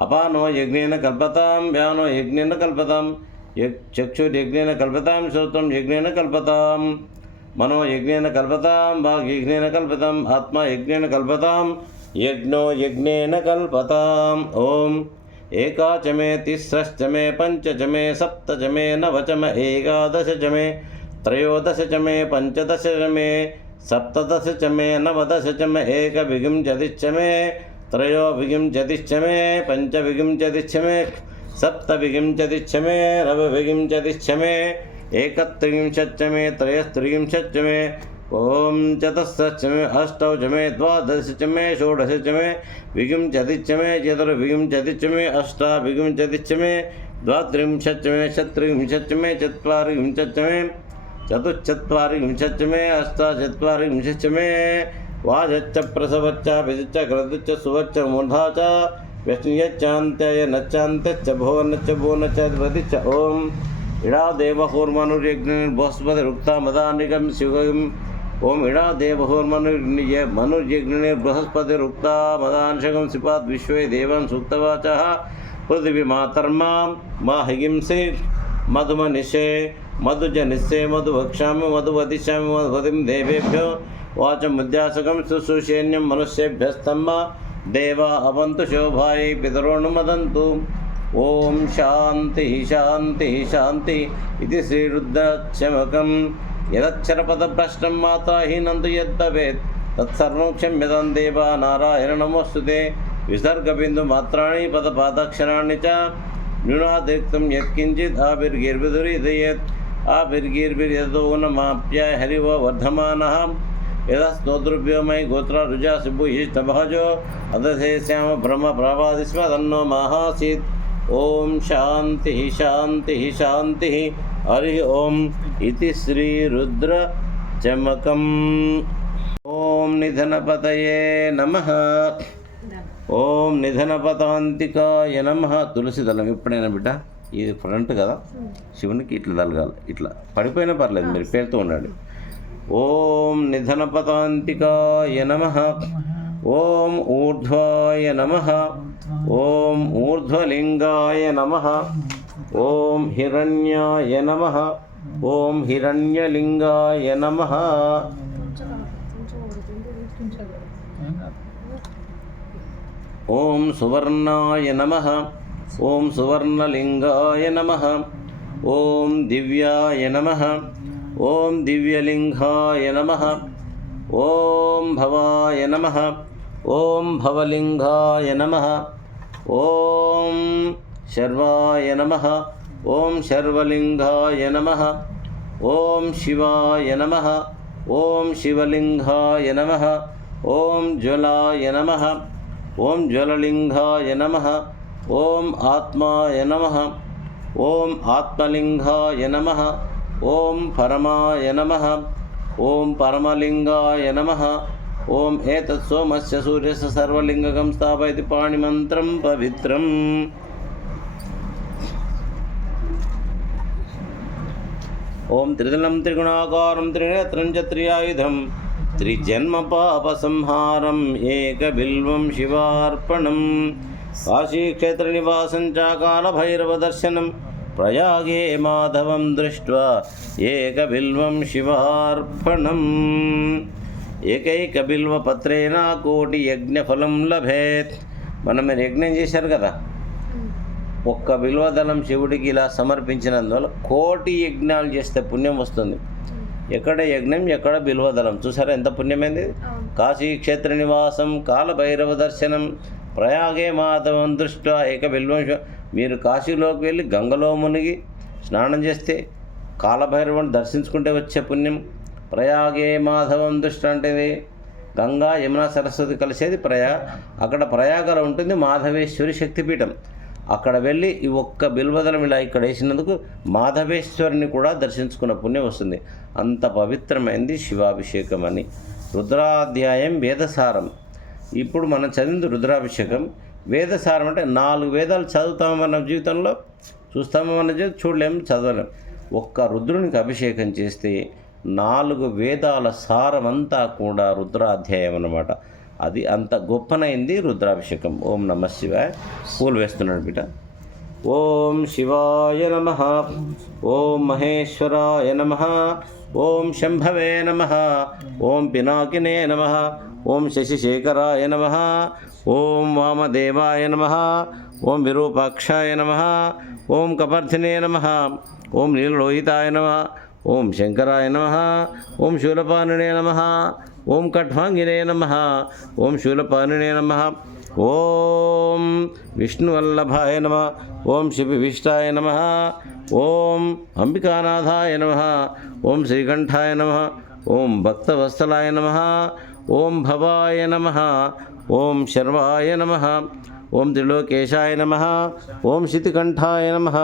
अपानो यज्ञेन कल्पताम व्यानो यज्ञेन कल्पताम चक्षुर्यज्ञेन कल्पताम श्रोत्रं यज्ञेन कल्पताम मनो यज्ञेन कल्पताम वाग् यज्ञेन कल्पताम आत्मा यज्ञेन कल्पताम यज्ञो यज्ञेन कल्पताम ओम एकाच में तिस्रश्च में पंचच में सप्तच में नवच में एकादश च में त्रयोदश च में पंचदश च में सप्तदश च में नवदश च में एकविंशतिश्च में त्रयोविंशतिश्च में पंचविंशतिश्च में सप्तविंशतिश्च में नवविंशतिश्च में एकत्रिंशच्च में त्रयस्त्रिंशच्च में ओम चतुस्रश्च में अष्टौ च में द्वादश च में षोडश च में विंशतिश्च में चतुर्विंशतिश्च में अष्टाविंशतिश्च में द्वात्रिंशच्च में चत्वारिंशच्च में चत्वारिंशच्च में चतुश्चत्वारिंशच्च में अष्टाचत्वारिंशच्च में वाजच्च प्रसवच्च भिजच्च क्रतुच्च सुवच्च मूर्धा च व्यस्नियच्चान्त्य नच्चान्त्यच्च भुवनच्च भुवनच्च वदिच्च ओम ఇడా దేవహోర్మనుర్యజ్ఞనిర్బృహస్పతిరుక్తా మదానికం శివం. ఓం ఇడా దేవహోర్మనుర్యజ్ఞనిర్బృహస్పతిరుక్తా మదాంశకం సిపాత్ విశ్వే దేవం సూక్తవాచ. పృథివీ మాతర్మాం మాహింసే మధుమనిషే మధుజనిష్యే మధువక్ష్యామి మధువదిష్యామి మధువతిం దేవేభ్యో వాచముద్యాసకం శుశ్రూషేణ్యం మనుష్యేభ్యస్తమ్మ దేవా అవంతు శోభాయై పితరోనుమదంతు. ఓం శాంతి శాంతి శాంతి. ఇది శ్రీరుద్రచమకం. యదక్షరపదభ్రష్టం మాత్రాహీనంతు యద్భవేత్ తత్సర్వం క్షమ్యతాం దేవా నారాయణ నమోస్తుతే. విసర్గబిందు మాత్రాణి పదపాదాక్షరాణి చ న్యూనాతిరిక్తం యత్కించిత్ ఆభిర్గీర్భిదురీదయేత్. ఆభిర్గీర్భిర్యదోనమాప్యాయ హరివ వర్ధమానః. యదా స్తోత్రుభ్యో మై గోత్ర రుజా సుభుయిష్టభాజో అదశేశ్యామ బ్రహ్మ ప్రభాదిస్మ తన్నో మహాసీత్. ఓం శాంతి శాంతి శాంతి. హరి ఓం. ఇది శ్రీరుద్ర చమకం. ఓం నిధనపతయే నమః. ఓం నిధనపతాంతికాయ నమః. తులసి దళం ఎప్పుడైనా బిడ్డ ఇది ఫ్రంట్ కదా, శివునికి ఇట్లా తలగాలి, ఇట్లా పడిపోయినా పర్లేదు, మీరు పేరుతో ఉండండి. ఓం నిధనపతాంతికాయ నమః. ఓం ఊర్ధ్వాయ నమః. ఓం ఊర్ధ్వలింగాయ నమః. ఓం హిరణ్యాయ నమః. ఓం హిరణ్యలింగాయ నమః. ఓం సువర్ణాయ నమః. ఓం సువర్ణలింగాయ నమః. ఓం దివ్యాయ నమః. ఓం దివ్యలింగాయ నమః. ఓం భవాయ నమః. ఓం భవలింగాయ నమః. ఓం శర్వాయ నమః. ఓం శర్వలింగాయ నమః. ఓం శివాయ నమః. ఓం శివలింగాయ నమః. ఓం జ్వలాయ నమః. ఓం జ్వలలింగాయ నమః. ఓం ఆత్మాయ నమః. ఓం ఆత్మలింగాయ నమః. ఓం పరమాయ నమః. ఓం పరమలింగాయ నమః. ఓం ఏతత్ సోమస్య సూర్యస్య సర్వలింగకం స్థాపయతి పాణిమంత్రం పవిత్రం. ఓం త్రిదళం త్రిగుణాకారం త్రినేత్రం చ త్రియాయుధం త్రిజన్మ పాపసంహారం ఏకబిల్వం శివార్పణం. కాశీక్షేత్ర నివాసం చ కాలభైరవదర్శనం ప్రయాగే మాధవం దృష్ట్వా ఏకబిల్వం శివార్పణం. ఏకైకబిల్వపత్రేణ కోటి యజ్ఞఫలం లభేత్. మనం మీరు యజ్ఞం చేశారు కదా, ఒక్క బిల్వదళం శివుడికి ఇలా సమర్పించినందువల్ల కోటి యజ్ఞాలు చేస్తే పుణ్యం వస్తుంది. ఎక్కడ యజ్ఞం ఎక్కడ బిల్వదళం, చూసారా ఎంత పుణ్యమైంది. కాశీక్షేత్ర నివాసం కాలభైరవ దర్శనం ప్రయాగే మాధవం దృష్ట్యా ఏకబిల్వం. మీరు కాశీలోకి వెళ్ళి గంగలో మునిగి స్నానం చేస్తే కాలభైరవుని దర్శించుకుంటే వచ్చే పుణ్యం. ప్రయాగే మాధవం దృష్టి అంటే గంగా యమున సరస్వతి కలిసేది అక్కడ ప్రయాగలో ఉంటుంది మాధవేశ్వరి శక్తిపీఠం. అక్కడ వెళ్ళి ఈ ఒక్క బిల్వదళం ఇలా ఇక్కడ వేసినందుకు మాధవేశ్వరిని కూడా దర్శించుకున్న పుణ్యం వస్తుంది. అంత పవిత్రమైంది శివాభిషేకం అని. రుద్రాధ్యాయం వేదసారం. ఇప్పుడు మనం చదివింది రుద్రాభిషేకం. వేదసారం అంటే 4 వేదాలు చదువుతాము మన జీవితంలో, చూస్తాము మన జీవితం, చూడలేము, చదవలేము. ఒక్క రుద్రునికి అభిషేకం చేస్తే 4 వేదాల సారమంతా కూడా రుద్రాధ్యాయం అన్నమాట. అది అంత గొప్పనైంది రుద్రాభిషేకం. ఓం నమః శివాయ. పూలు వేస్తున్నాడు బిడ్డ. ఓం శివాయ నమః. ఓం మహేశ్వరాయ నమః. ఓం శంభవే నమః. ఓం పినాకినే నమః. ఓం శశిశేఖరాయ నమః. ఓం వామదేవాయ నమః. ఓం విరూపాక్షాయ నమః. ఓం కపర్ధినే నమః. ఓం నీలలోహితాయ నమః. ఓం శంకరాయ నమః. ఓం శూలపాణినే నమః. ఓం కఠ్వాంగినే నమః. ఓం శూలపాణినే నమః. ఓం విష్ణువల్లభాయ నమః. ఓం శివవిష్టాయ నమః. ఓం అంబికానాథాయ నమః. ఓం శ్రీకంఠాయ నమః. ఓం భక్తవత్సలాయ నమః. ఓం భవాయ నమః. ఓం శర్వాయ నమః. ఓం త్రిలోకేశాయ నమః. ఓం శితికంఠాయ నమః.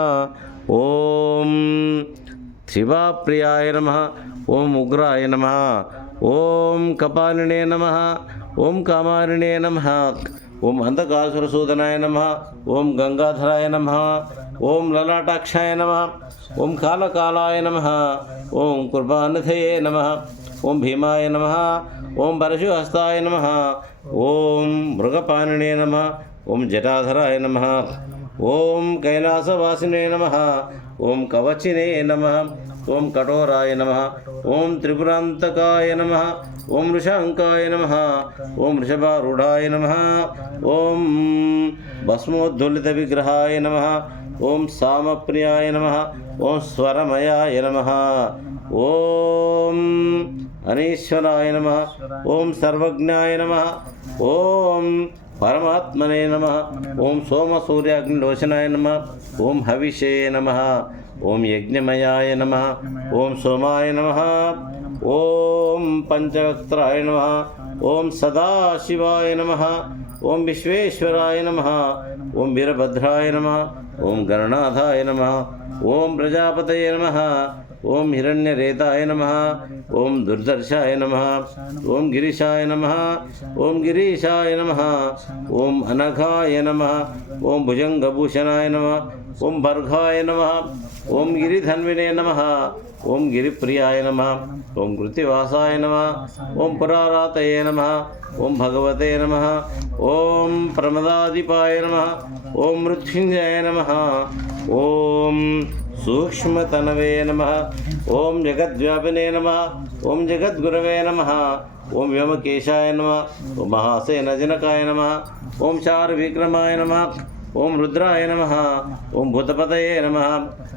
ఓం శివాప్రియాయ నమః. ఓం ఉగ్రాయ నమః. ఓం కపాలినే నమః. ఓం కామారిణే నమః. ఓం అంధకాసురసూదనాయ నమః. ఓం గంగాధరాయ నమః. ఓం లలాటాక్షాయ నమః. ఓం కాలకాలాయ నమః. ఓం కృపానిధయే నమః. ఓం భీమాయ నమః. ఓం పరశుహస్తాయ నమః. ఓం మృగపాణినే నమః. ఓం జటాధరాయ నమః. ఓం కైలాసవాసినే నమః. ఓం కవచినే నమః. ఓం కఠోరాయ నమః. ఓం త్రిపురాంతకాయ నమః. ఓం వృషాంకాయ నమః. ఓం వృషభారూఢాయ నమః. ఓం భస్మోద్ధులిత విగ్రహాయ నమః. ఓం సామప్రియాయ నమః. ఓం స్వరమయాయ నమః. ఓం అనీశ్వరాయ నమః. ఓం సర్వజ్ఞాయ నమః. ఓం పరమాత్మనే నమః. ఓం సోమసూర్యాగ్నిలోచనాయ నమః. ఓం హవిషే నమః. ఓం యజ్ఞమయాయ నమః. ఓం సోమాయ నమః. ఓం పంచవక్త్రాయ నమః. ఓం సదాశివాయ నమః. ఓం విశ్వేశ్వరాయ నమః. ఓం వీరభద్రాయ నమః. ఓం గణనాథాయ నమః. ఓం ప్రజాపతయే నమః. ఓం హిరణ్యరేతాయ నమః. ఓం దుర్దర్శాయ నమః. ఓం గిరీశాయ నమః. ఓం గిరీశాయ నమః. ఓం అనఘాయ నమః. ఓం భుజంగభూషణాయ నమః. ఓం భర్గాయ నమః. ఓం గిరిధన్వినే నమః. ఓం గిరిప్రియాయ నమః. ఓం కృత్తివాసాయ నమః. ఓం పురారాతయే నమః. ఓం భగవతే నమః. ఓం ప్రమదాధిపాయ నమః. ఓం మృత్యుంజయ నమః. ఓం సూక్ష్మతనవే నమః. ఓం జగద్వ్యాపినే నమః. ఓం జగద్గురవే నమః. ఓం వ్యోమకేశాయ నమః. ఓం మహాసేనజనకాయ నమః. ఓం చారువిక్రమాయ నమః. ఓం రుద్రాయ నమః. ఓం భూతపతయే నమః.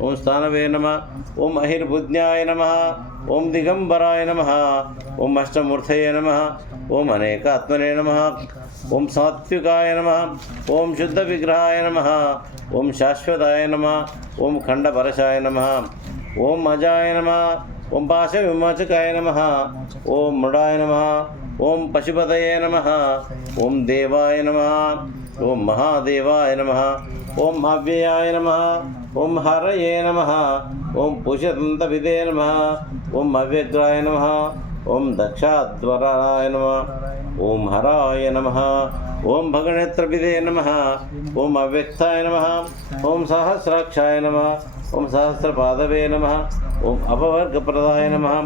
ఓం స్థానవే నమః. ఓం అహిర్బుజ్ఞాయ నమః. ఓం దిగంబరాయ నమః. ఓం అష్టమూర్తయే నమః. ఓం అనేకాత్మనే నమః. ఓం సాత్వికాయ నమః. ఓం శుద్ధ విగ్రహాయ నమః. ఓం శాశ్వతాయ నమః. ఓం ఖండపరశాయ నమః. ఓం అజాయ నమః. ఓం పాశ విమోచకాయ నమః. ఓం మృడాయ నమః. ఓం పశుపతయే నమః. ఓం దేవాయ నమః. ఓం మహాదేవాయ నమః. ఓం అవ్యయాయ నమః. ఓం హరయే నమః. ఓం పుషదంతవిదే నమః. ఓం అవ్యగ్రాయ నమః. ఓం దక్షాధ్వరాయ నమః. ఓం హరాయ నమః. ఓం భగనేత్రవిదే నమః. ఓం అవ్యక్తాయ నమః. ఓం సహస్రాక్షాయ నమః. ఓం సహస్రపాదవే నమః. ఓం అపవర్గప్రదాయ నమః.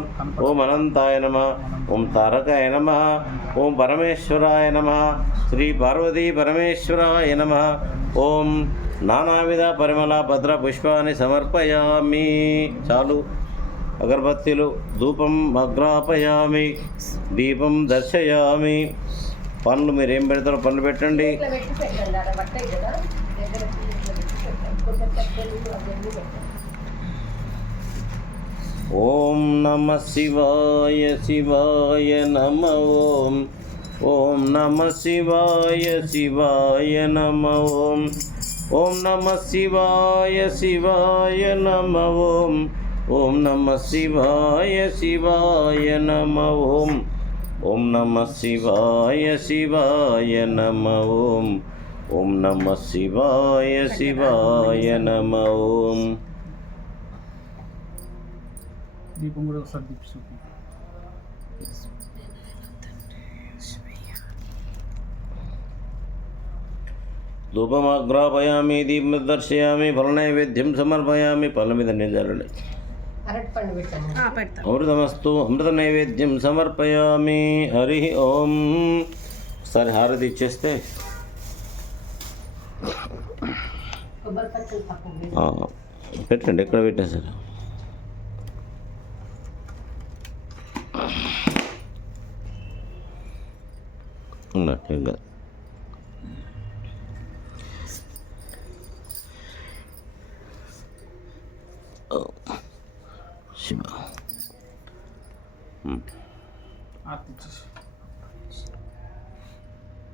ఓం అనంతాయ నమః. ఓం తారకాయ నమః. ఓం పరమేశ్వరాయ నమః. శ్రీ పార్వతీ పరమేశ్వరాయ నమః. ఓం నానావిధ పరిమళ భద్ర పుష్పాన్ని సమర్పయామి. చాలు. అగరబత్తీలు ధూపం అగ్రాపయామి. దీపం దర్శయామి. పనులు మీరు ఏం పెడతారో పనులు పెట్టండి. ఓం నమ శివాయ శివాయ నమ. ఓం ఓం నమ శివాయ శివాయ నమ. ఓం ఓం నమ శివాయ శివాయ నమ. ఓం ఓం నమ శివాయ శివాయ నమ. ఓం ఓం నమ శివాయ శివాయ నమ. ఓం ఓం నమ శివాయ శివాయ నమ. ఓం దీపం కూడా ఒకసారి దీపిస్తుంది. ధూపమాగ్రాపయామి. దీపం దర్శయామి. ఫలనైవేద్యం సమర్పయామి. ఫలం మీద నిజాలండి. అమృతమస్తు. అమృత నైవేద్యం సమర్పయామి. హరి ఓం. ఒకసారి హారతి ఇచ్చేస్తే పెట్టండి. ఎక్కడ పెట్టా సార్? ఉన్నట్టు శివ.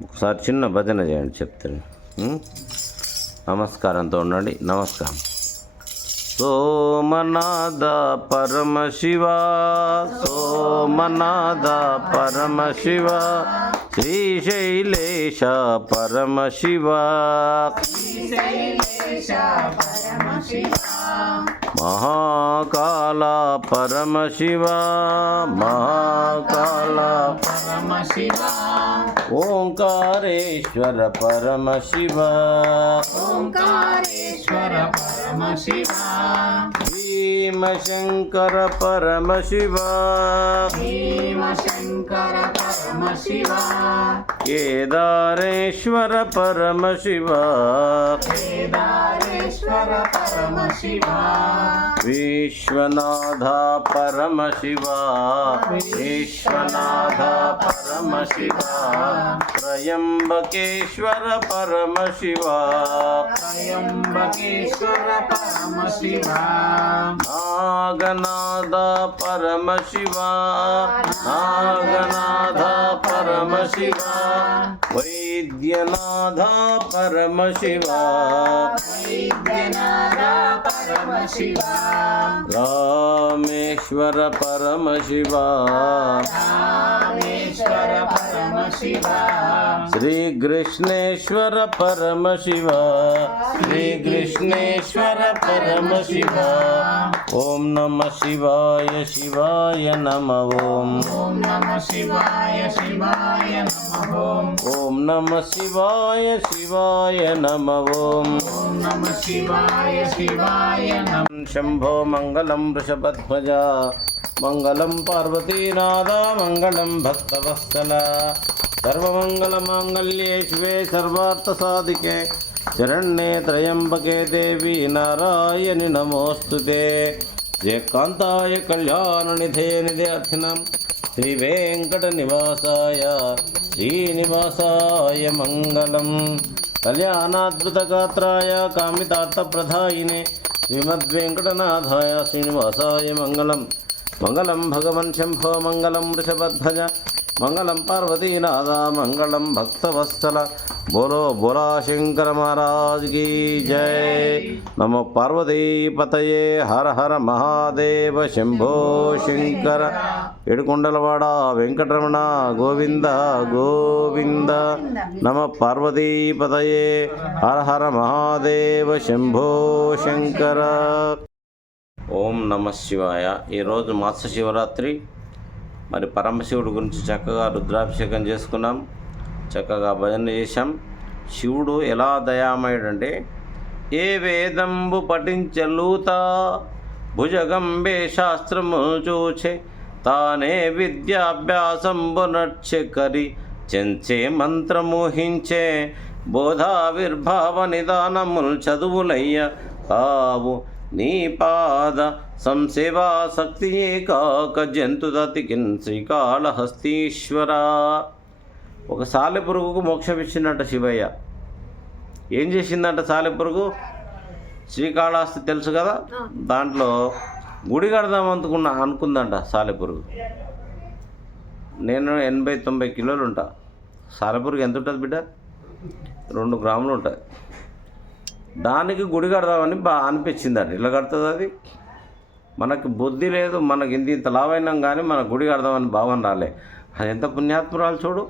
ఒకసారి చిన్న భజన చేయండి చెప్తాను. నమస్కారంతో ఉండండి. నమస్కారం. సోమనాథ పరమశివ సోమనాథ పరమశివ శ్రీశైలేశ పరమశివ మహాకాళ పరమశివ మహాకాళ పరమశివ ఓంకారేశ్వర పరమశివ ఓంకారేశ్వర పరమశివ భీమశంకర పరమశివ భీమశంకర పరమశివ కేదారేశ్వర పరమశివ కేదారేశ్వర పరమశివ విశ్వనాథ పరమశివ విశ్వనాథ పరమశివ త్రయంబకేశ్వర పరమశివ త్రయంబకేశ్వర పరమశివ నాగనాథ పరమశివ నాగనాథ పరమశివ వైద్యనాథ పరమశివ వైద్యనాథ పరమశివ రామేశ్వర పరమశివ రామేశ్వర పరమశివ శ్రీకృష్ణేశ్వర పరమశివ శ్రీకృష్ణేశ్వర పరమశివ ఓం నమ శివాయ శివాయ నమ ఓం ఓం నమ శివాయ శివాయ నమః ఓం నమ శివాయ శివాయ నమ ఓం ఓం నమ శివాయ శివాయ నమః శంభో మంగళం వృషభధ్వజ మంగళం పార్వతీనాథ మంగళం భక్తవత్సల సర్వమంగళమాంగళ్యే శివే సర్వార్థసాధికే శరణ్యే త్రయంబకే దేవి నారాయణి నమోస్తుతే జయకాంతాయ కళ్యాణనిధే నిధ్యార్థినం శ్రీ వెంకట నివాసాయ శ్రీనివాసాయ మంగళం కళ్యాణాద్భుతగాత్రాయ కామితార్థప్రదాయినే శ్రీమద్వేంకటనాథాయ శ్రీనివాసాయ మంగళం మంగళం భగవన్ శంభో మంగళం వృషభధ్వజ మంగళం పార్వతీనాథ మంగళం భక్తవత్సల బోలో బోలా శంకర మహారాజ్ కీ జయ నమో పార్వతీపతయే హర హర మహాదేవ శంభో శంకర ఏడుకొండలవాడ వెంకటరమణ గోవింద గోవింద నమ పార్వతీపతయే హర హర మహాదేవ శంభో శంకర. ఓం నమ శివాయ. ఈరోజు మత్స్య శివరాత్రి. మరి పరమశివుడి గురించి చక్కగా రుద్రాభిషేకం చేసుకున్నాం, చక్కగా భజన చేశాం. శివుడు ఎలా దయామయుడంటే ఏ వేదంబు పఠించలూత భుజగంబే శాస్త్రము చూచే తానే విద్యాభ్యాసంబు నర్చెకరి చెంచే మంత్రమోహించే బోధావిర్భావ నిదానముల్ చదువులయ్య కావు నీ పాద సంసేవా శక్తి కాక జంతుదతికిన్ శ్రీకాళహస్తీశ్వర. ఒక సాలెపురుగుకు మోక్షం ఇచ్చిందంట శివయ్య. ఏం చేసిందంట సాలెపురుగు? శ్రీకాళహస్తి తెలుసు కదా, దాంట్లో గుడి కడదాం అనుకుందంట సాలెపురుగు. నేను 80-90 కిలోలు ఉంటా. సాలెపురుగు ఎంత ఉంటుంది బిడ్డ? 2 గ్రాములు ఉంటుంది. దానికి గుడి కడదామని అనిపించిందంట. ఇట్లా కడుతుంది అది? మనకి బుద్ధి లేదు, మనకి ఇంత లావైనాం కానీ మన గుడి కడదామని భావన రాలే. అది ఎంత పుణ్యాత్మురాలు చూడు.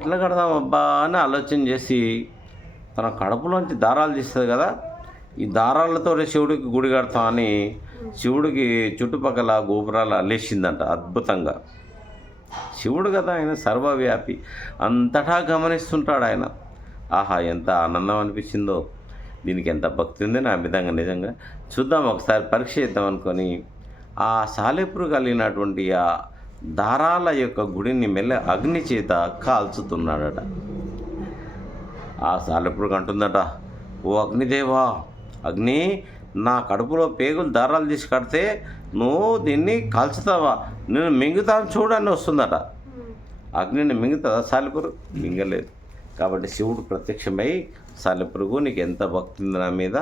ఎట్లా కడదాం అబ్బా అని ఆలోచన చేసి తన కడుపులోంచి దారాలు తీస్తుంది కదా, ఈ దారాలతో శివుడికి గుడి కడతామని శివుడికి చుట్టుపక్కల గోపురాలు అల్లేసిందంట అద్భుతంగా. శివుడు కదా, ఆయన సర్వవ్యాపి, అంతటా గమనిస్తుంటాడు ఆయన. ఆహా, ఎంత ఆనందం అనిపించిందో, దీనికి ఎంత భక్తి ఉంది నా విధంగా. నిజంగా చూద్దాం, ఒకసారి పరీక్ష చేద్దాం అనుకొని ఆ సాలెపురు కలిగినటువంటి ఆ దారాల యొక్క గుడిని మెల్ల అగ్ని చేత కాల్చుతున్నాడట. ఆ సాలెపురుగు అంటుందట, ఓ అగ్నిదేవా, అగ్ని, నా కడుపులో పేగులు దారాలు తీసి కడితే నువ్వు దీన్ని కాల్చుతావా, నేను మింగుతాను చూడని వస్తుందట. అగ్నిని మింగుతుందా సాలెపురుగు? మింగలేదు. కాబట్టి శివుడు ప్రత్యక్షమై, సాలెపురుగు, నీకు ఎంత భక్తి ఉంది నా మీద,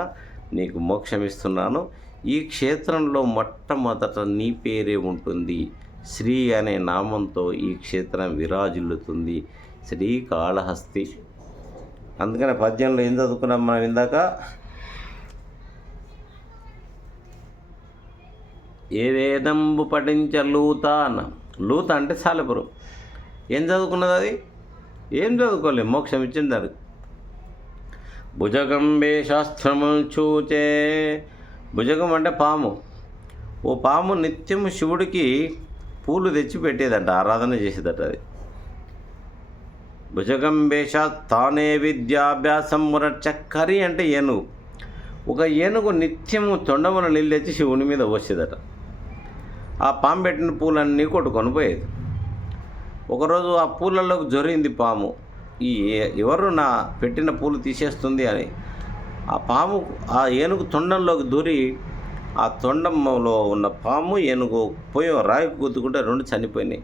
నీకు మోక్షం ఇస్తున్నాను. ఈ క్షేత్రంలో మొట్టమొదట నీ పేరే ఉంటుంది. శ్రీ అనే నామంతో ఈ క్షేత్రం విరాజిల్లుతుంది, శ్రీకాళహస్తి. అందుకని పద్యంలో ఏం చదువుకున్నాం మనం ఇందాక? ఏ వేదంబు పఠించ లూత అన్న. లూత అంటే సాలెపురం. ఏం చదువుకున్నది అది? ఏం చదువుకోలేదు, మోక్షం ఇచ్చింది దానికి. భుజగంబే శాస్త్రములు చూచే. భుజగం అంటే పాము. ఓ పాము నిత్యము శివుడికి పూలు తెచ్చి పెట్టేదట, ఆరాధన చేసేదట అది. భుజగంబేష తానే విద్యాభ్యాసం మురచ్చ. కరి అంటే ఏనుగు. ఒక ఏనుగు నిత్యము తొండమున నీళ్ళు తెచ్చి శివుని మీద పోసేదట. ఆ పాము పెట్టిన పూలన్నీ కొట్టుకొని పోయేది. ఒకరోజు ఆ పూలలోకి జొరింది పాము. ఈ ఎవరు నా పెట్టిన పూలు తీసేస్తుంది అని. ఆ పాము ఆ ఏనుగు తొండంలోకి దూరి ఆ తొండంలో ఉన్న పాము ఏనుగు పోయి రాయి గుద్దుకుంటే రెండు చనిపోయినాయి.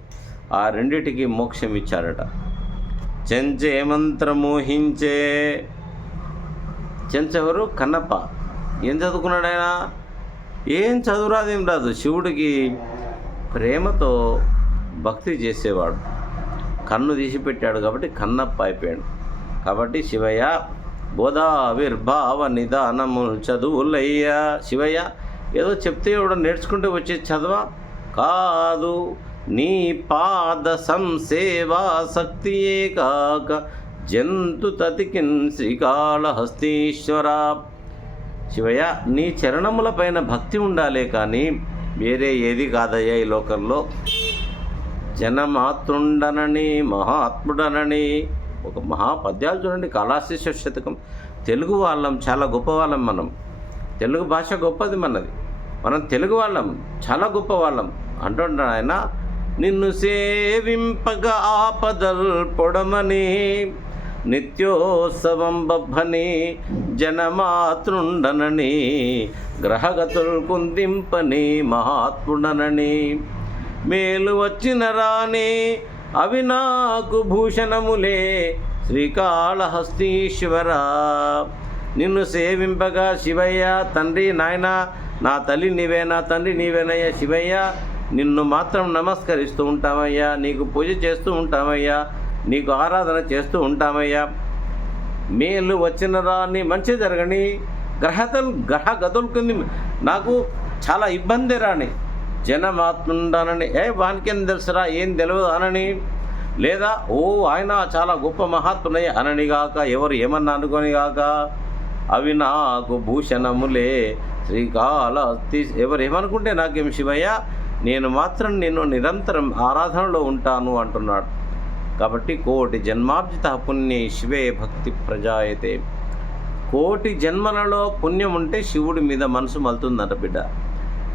ఆ రెండిటికి మోక్షం ఇచ్చాడట. చెంచే మంత్రమోహించే. చెంచెవరు? కన్నప్ప. ఏం చదువుకున్నాడు ఆయన? ఏం చదువురాదేం రాదు. శివుడికి ప్రేమతో భక్తి చేసేవాడు. కన్ను తీసి పెట్టాడు కాబట్టి కన్నప్ప అయిపోయాడు. కాబట్టి శివయ్య బోధావిర్భావ నిదానము చదువులయ్యా. శివయ్య ఏదో చెప్తే కూడా నేర్చుకుంటూ వచ్చే చదవా కాదు, నీ పాద సంసేవా శక్తియే కాక జంతు తతికిన్ శ్రీకాళహస్తీశ్వర. శివయ్య నీ చరణముల పైన భక్తి ఉండాలే కానీ వేరే ఏది కాదయ్యా ఈ లోకంలో. జనమాతృండనని మహాత్ముడనని ఒక మహాపద్యాలు చూడండి. కాళహస్తీశ్వర శతకం. తెలుగు వాళ్ళం చాలా గొప్పవాళ్ళం. మనం తెలుగు భాష గొప్పది మనది. మనం తెలుగు వాళ్ళం చాలా గొప్ప వాళ్ళం అంటున్నాడు ఆయన. నిన్ను సేవింపగా ఆపదల్ పొడమని నిత్యోత్సవం బబ్బని జనమాతృండనని గ్రహగతుల్ కుందింపని మహాత్ముడనని మేలు వచ్చిన రాని అవి నాకు భూషణములే శ్రీకాళహస్తీశ్వర. నిన్ను సేవింపగా శివయ్య తండ్రి నాయన, నా తల్లి నీవే, నా తండ్రి నీవేనయ్యా శివయ్య. నిన్ను మాత్రం నమస్కరిస్తూ ఉంటామయ్యా, నీకు పూజ చేస్తూ ఉంటామయ్యా, నీకు ఆరాధన చేస్తూ ఉంటామయ్యా. మేలు వచ్చిన రాని మంచి జరగని గ్రహ గతులు కింది నాకు చాలా ఇబ్బంది రాని జనమాత్ముండనని. వానికేం తెలుసురా, ఏం తెలియదు అనని, లేదా ఓ ఆయన చాలా గొప్ప మహాత్మునయ్య అననిగాక, ఎవరు ఏమన్నా అనుకోనిగాక, అవి నాకు భూషణములే శ్రీకాళహస్తి. ఎవరు ఏమనుకుంటే నాకేం శివయ్య, నేను మాత్రం నేను నిరంతరం ఆరాధనలో ఉంటాను అంటున్నాడు. కాబట్టి కోటి జన్మార్జిత పుణ్య శివే భక్తి ప్రజాయతే. కోటి జన్మలలో పుణ్యం ఉంటే శివుడి మీద మనసు మలుతుందట బిడ్డ.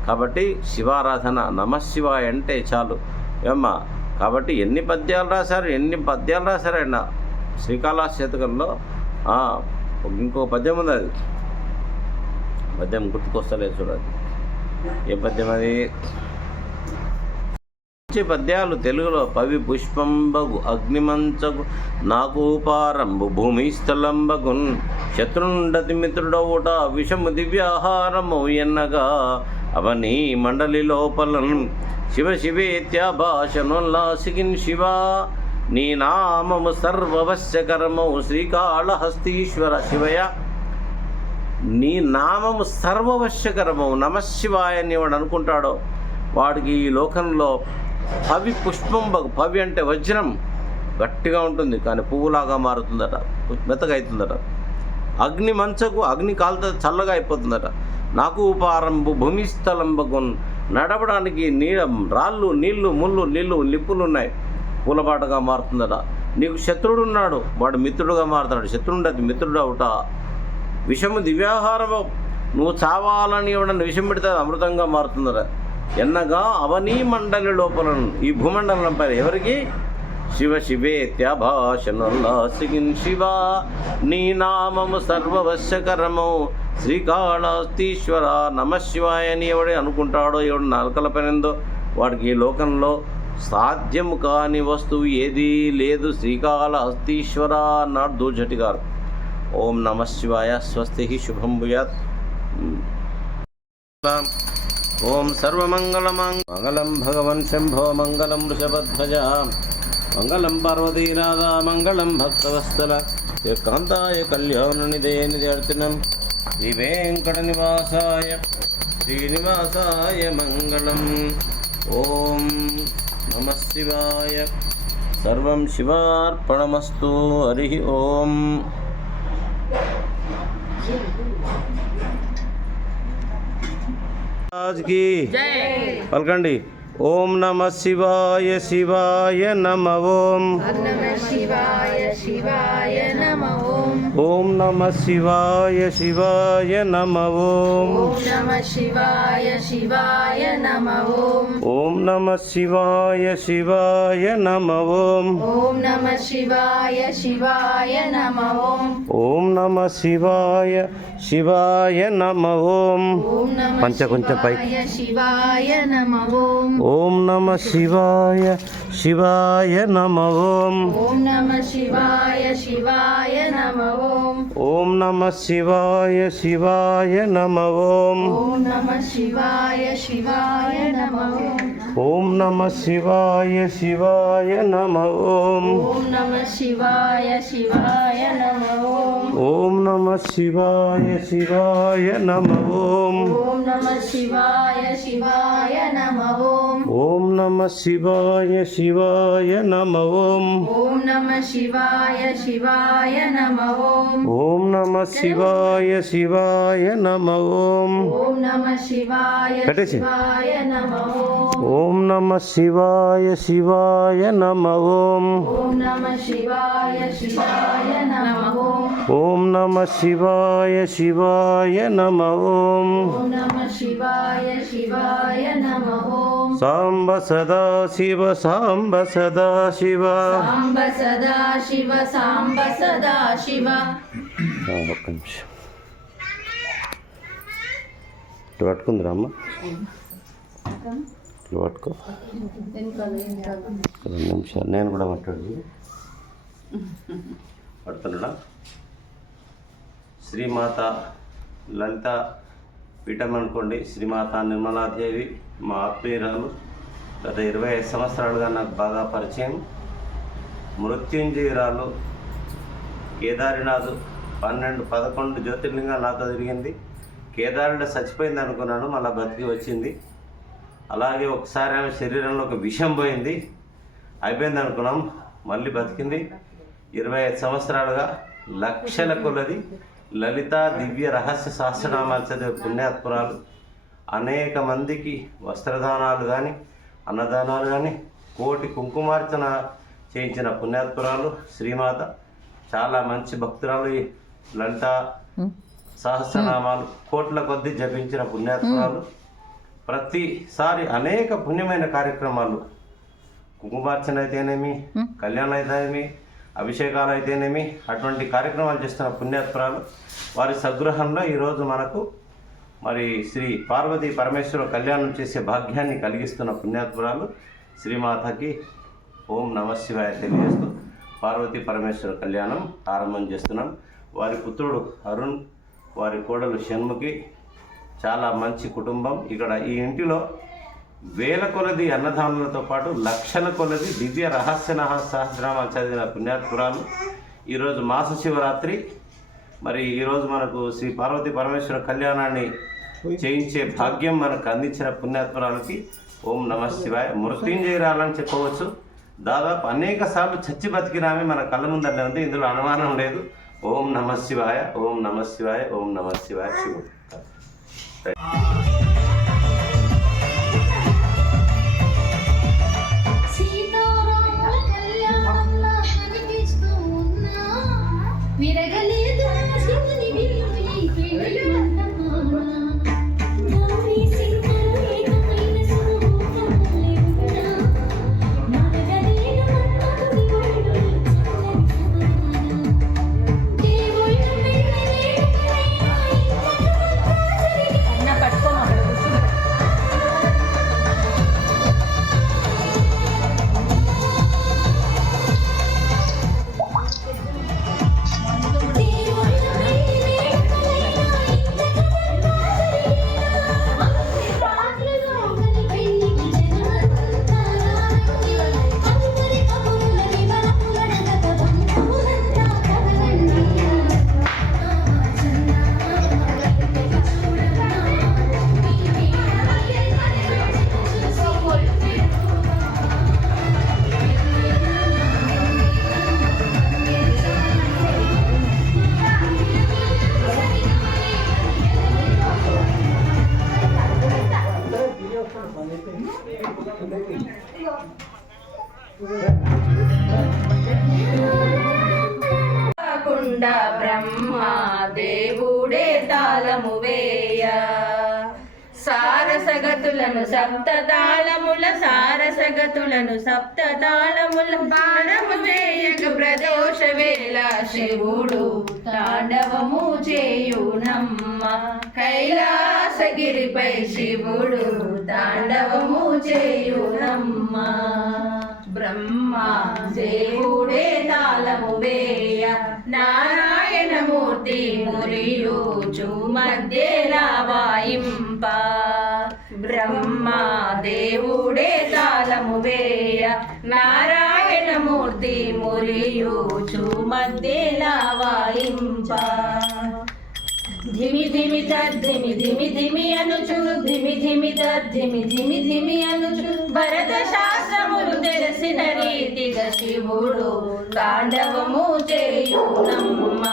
కాబట్టి శివారాధన నమశివాయ అంటే చాలు ఏమ్మా. కాబట్టి ఎన్ని పద్యాలు రాశారు ఆయన శ్రీకాళహస్తి శతకంలో. ఇంకో పద్యం ఉంది, అది పద్యం గుర్తుకొస్తలేదు చూడండి. ఏ పద్యం అది? పద్యాలు తెలుగులో. పవి పుష్పంబగు అగ్నిమంచగు నాకు పారంబు భూమి స్థలంబగున్ శత్రుండతి మిత్రుడవుట విషము దివ్యాహారము ఎన్నగా అవని మండలి లోపలన్ శివ శివేత్యాభాషనుల్లాసికిన్ శివ. నీ నామము సర్వవశ్యకరమౌ శ్రీకాళహస్తీశ్వర. శివయ్య నీ నామము సర్వవశ్యకరమవు. నమశివాయ అని వాడు అనుకుంటాడో వాడికి ఈ లోకంలో పవి పుష్పంబగు. పవి అంటే వజ్రం, గట్టిగా ఉంటుంది కానీ పువ్వులాగా మారుతుందట, మెత్తగా అవుతుందట. అగ్ని మంచకు, అగ్ని కాలుతో చల్లగా అయిపోతుందట. నాకు పారంబు భూమిస్థలంబగున్. నడవడానికి రాళ్ళు, నీళ్లు, ముళ్ళు, నిప్పులు ఉన్నాయి, పూలబాటగా మారుతుందట. నీకు శత్రుడు ఉన్నాడు, వాడు మిత్రుడుగా మారుతాడు. శత్రుడు అది మిత్రుడు అవుట. విషము దివ్యాహారము, నువ్వు చావాలని ఎవడన్నా విషం పెడితే అమృతంగా మారుతుందట. ఎన్నగా అవనీ మండలి లోపల, ఈ భూమండలం పైన ఎవరికి? శివ శివేత్యాభాషనుల్లాసికిన్ శివ. నీ నామము సర్వవశ్యకరము శ్రీకాళహస్తీశ్వర. నమశివాయ అని ఎవడే అనుకుంటాడో, ఎవడు నాలుకల పైనందో వాడికి ఈ లోకంలో సాధ్యము కాని వస్తువు ఏదీ లేదు. శ్రీకాళహస్తీశ్వర అన్నాడు దూర్జటి గారు. ఓం నమశివాయ. స్వస్తి శుభం భూయాత్. ఓం సర్వమంగళం భగవన్ శంభో మంగళం వృషభధ్వజ మంగళం పార్వతీనాథ మంగళం భక్తవత్సల కాంతాయ కళ్యాణ నిధే నిధి అర్చనం శ్రీ వెంకట నివాసాయ శ్రీనివాసాయ మంగళం. ఓం నమః శివాయ. సర్వం శివార్పణమస్తు. హరి ఓం. రాజ్కి పలకండి. ఓం నమః శివాయ శివాయ నమః ఓం. శివాయ శివాయ నమః ఓం. ఓం నమః శివాయ శివాయ నమః ఓం. ఓం నమః శివాయ శివాయ నమః ఓం. ఓం నమః శివాయ శివాయ నమః ఓం. ఓం నమః శివాయ శివాయ నమః ఓం. ఓం నమః శివాయ శివాయ నమః ఓం. ఓం నమః కొంచెం పైకి. శివాయ నమః ఓం. ఓం నమః శివాయ శివాయ నమః ఓం. ఓం నమః శివాయ శివాయ నమః ఓం. ఓం నమః శివాయ శివాయ నమః ఓం. ఓం నమః శివాయ శివాయ నమః ఓం. ఓం నమః శివాయ శివాయ నమః ఓం. ఓం నమః శివాయ శివాయ నమః ఓం. ఓం నమః శివాయ శివాయ నమః ఓం. ఓం నమః శివాయ శివాయ నమః ఓం. ఓం నమః శివాయ శివాయ నమః ఓం. ఓం నమః శివాయ శివాయ నమః ఓం. ఓం నమః శివాయ శివాయ నమః ఓం. ఓం నమః శివాయ పెట్టేసి. శివాయ నమః ఓం. ఓం నమః శివాయ శివాయ నమః ఓం. ఓం నమః శివాయ శివాయ నమః ఓం. ఓం నమః శివాయ శివాయ నమః ఓం. ఓం నమః శివాయ శివాయ నమః ఓం. సాంబ సదా శివ సాంబ సదా శివ. సాంబ సదా శివ సాంబ సదా శివ. ఒక్క నిమిషం ఇటు పట్టుకుందిరా అమ్మ. ఇటు పట్టుకో. 2 నిమిషాలు నేను కూడా పట్టాడు. పడుతున్నాడా? శ్రీమాత లలిత పీఠం అనుకోండి. శ్రీమాత నిర్మలాదేవి మా ఆత్మీయురాలు. గత 25 సంవత్సరాలుగా నాకు బాగా పరిచయం. మృత్యుంజయురాలు. కేదారినాథ్ 12-11 జ్యోతిర్లింగాలు నాతో తిరిగింది. కేదారుడు చచ్చిపోయింది అనుకున్నాను, మళ్ళీ బతికి వచ్చింది. అలాగే ఒకసారి ఆమె శరీరంలో ఒక విషం పోయింది, అయిపోయింది అనుకున్నాం, మళ్ళీ బతికింది. 25 సంవత్సరాలుగా లక్షల కొలది లలిత దివ్య రహస్య సహస్రనామాలు చదివే పుణ్యాత్పురాలు. అనేక మందికి వస్త్రదానాలు కానీ అన్నదానాలు కానీ కోటి కుంకుమార్చన చేయించిన పుణ్యాత్పురాలు శ్రీమాత. చాలా మంచి భక్తురాలు. ఈ లలిత సహస్రనామాలు కోట్ల కొద్దీ జపించిన పుణ్యాత్పురాలు. ప్రతిసారి అనేక పుణ్యమైన కార్యక్రమాలు, కుంకుమార్చన అయితేనేమి, కళ్యాణం అయితేనేమి, అభిషేకాలు అయితేనేమి, అటువంటి కార్యక్రమాలు చేస్తున్న పుణ్యాత్పురాలు. వారి సద్గృహంలో ఈరోజు మనకు మరి శ్రీ పార్వతీ పరమేశ్వర కళ్యాణం చేసే భాగ్యాన్ని కలిగిస్తున్న పుణ్యాత్పురాలు శ్రీమాతకి ఓం నమః శివాయ తెలియజేస్తూ పార్వతీ పరమేశ్వర కళ్యాణం ఆరంభం చేస్తున్నాం. వారి పుత్రుడు అరుణ్, వారి కోడలు షణ్ముఖి. చాలా మంచి కుటుంబం. ఇక్కడ ఈ ఇంటిలో వేల కొలది అన్నదానాలతో పాటు లక్షల కొలది దివ్య రహస్య సహస్రనామాలు చదివిన పుణ్యాత్పురాలు. ఈరోజు మాస శివరాత్రి. మరి ఈరోజు మనకు శ్రీ పార్వతీ పరమేశ్వర కళ్యాణాన్ని చేయించే భాగ్యం మనకు అందించిన పుణ్యాత్పురాలకి ఓం నమః శివాయ. మృత్యుంజయురాలని చెప్పవచ్చు. దాదాపు అనేక సార్లు చచ్చి బతికినామే మన కళ్ళ ముందరనే ఉంది, ఇందులో అనుమానం లేదు. ఓం నమః శివాయ, ఓం నమః శివాయ, ఓం నమః శివాయ. శివుడు పట్టుకోమా కుండ బ్రహ్మ దేవుడే తాళము వేయ సారసగతులను సప్తతాళముల సారసగతులను సప్తతాళముల బాణము వేయక ప్రదోష వేళ శివుడు తాండవము చేయునమ్మ కైలాసగిరిపై శివుడు తాండవము చేయునమ్మ బ్రహ్మ దేవుడే తాళము వేయ నారాయణమూర్తి మురియూచు మధ్యలా వాయింప బ్రహ్మ దేవుడే తాళము వేయ నారాయణమూర్తి మురియూచు మధ్యలా వాయింప ధిమి ధిమి తద్ధిమి ధిమి ధిమి అనుచు ధిమి ధిమి తద్ధిమి ధిమి ధిమి అనుచు భరత శాస్త్రములు తెలిసిన రీతిగా శివుడు తాండవము చేయునమ్మ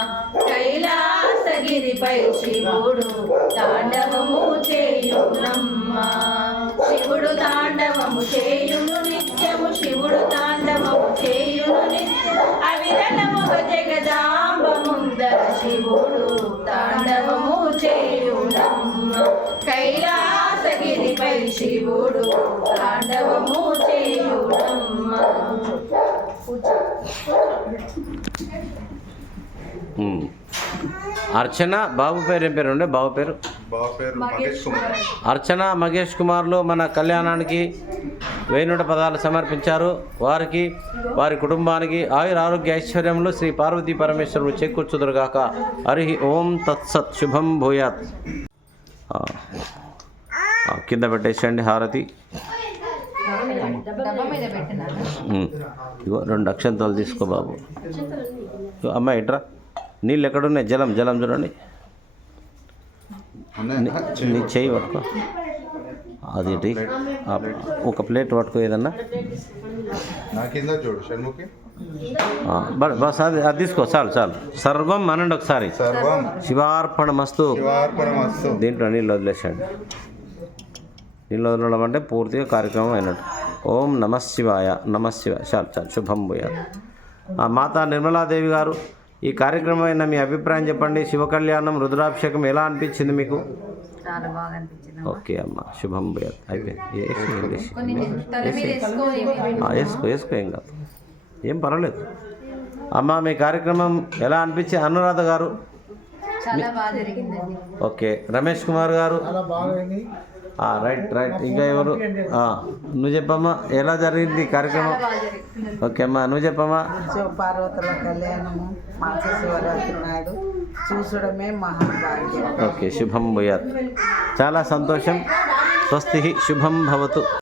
కైలాసగిరిపై శివుడు తాండవము చేయునమ్మ శివుడు తాండవము చేయును నిత్యము శివుడు తాండవము చేయును నిత్యము అవిరళముగ జగదాంబ ముందర శివుడు తాండవము చేయునమ్మ కైలాసగిరిపై శివుడు తాండవము చేయునమ్మ. అర్చన బాబు పేరు ఏం పేరు ఉండే బాబు పేరు అర్చన మహేష్ కుమార్లు మన కళ్యాణానికి 1000 పదాలు సమర్పించారు. వారికి వారి కుటుంబానికి ఆయుర ఆరోగ్య ఐశ్వర్యములు శ్రీ పార్వతీ పరమేశ్వరుడు చేకూర్చుదురుగాక. హరి ఓం తత్సత్ శుభం భూయాత్. కింద పెట్టేసండి హారతి. ఇగో 2 అక్షంతాలు తీసుకో బాబు. అమ్మాయి ఇట్రా. నీళ్ళు ఎక్కడున్నాయి? జలం జలం చూడండి. నీ చేయి పట్టుకో. అది ఒక ప్లేట్ పట్టుకో ఏదన్నా. బస్ అది తీసుకో. చాలు చాలు. సర్వం అనండి ఒకసారి. శివార్పణమస్తు. దీంట్లో నీళ్ళు వదిలేసండి. నీళ్ళు వదలడం అంటే పూర్తిగా కార్యక్రమం అయినట్టు. ఓం నమశివాయ నమశివాయ. చాలు చాలు. శుభం భూయాత్. మాతా నిర్మలాదేవి గారు, ఈ కార్యక్రమం అయిన మీ అభిప్రాయం చెప్పండి. శివ కళ్యాణం రుద్రాభిషేకం ఎలా అనిపించింది మీకు? చాలా బాగా అనిపించింది. ఓకే అమ్మ. శుభం భూయాత్. అయిపోయింది. వేసుకో ఏం కాదు, ఏం పర్వాలేదు అమ్మ. మీ కార్యక్రమం ఎలా అనిపించి? అనురాధ గారు చాలా బాగా జరిగిందండి. ఓకే. రమేష్ కుమార్ గారు రైట్ రైట్. ఇంకా ఎవరు? నువ్వు చెప్పమ్మా, ఎలా జరిగింది కార్యక్రమం? ఓకే అమ్మా, నువ్వు చెప్పమ్మా. పార్వతుల కళ్యాణము మాస శివరాత్రి నాడు చూసడమే మహాభాగ్యం. ఓకే. శుభం భూయాత్. చాలా సంతోషం. స్వస్తి. శుభం భవతు.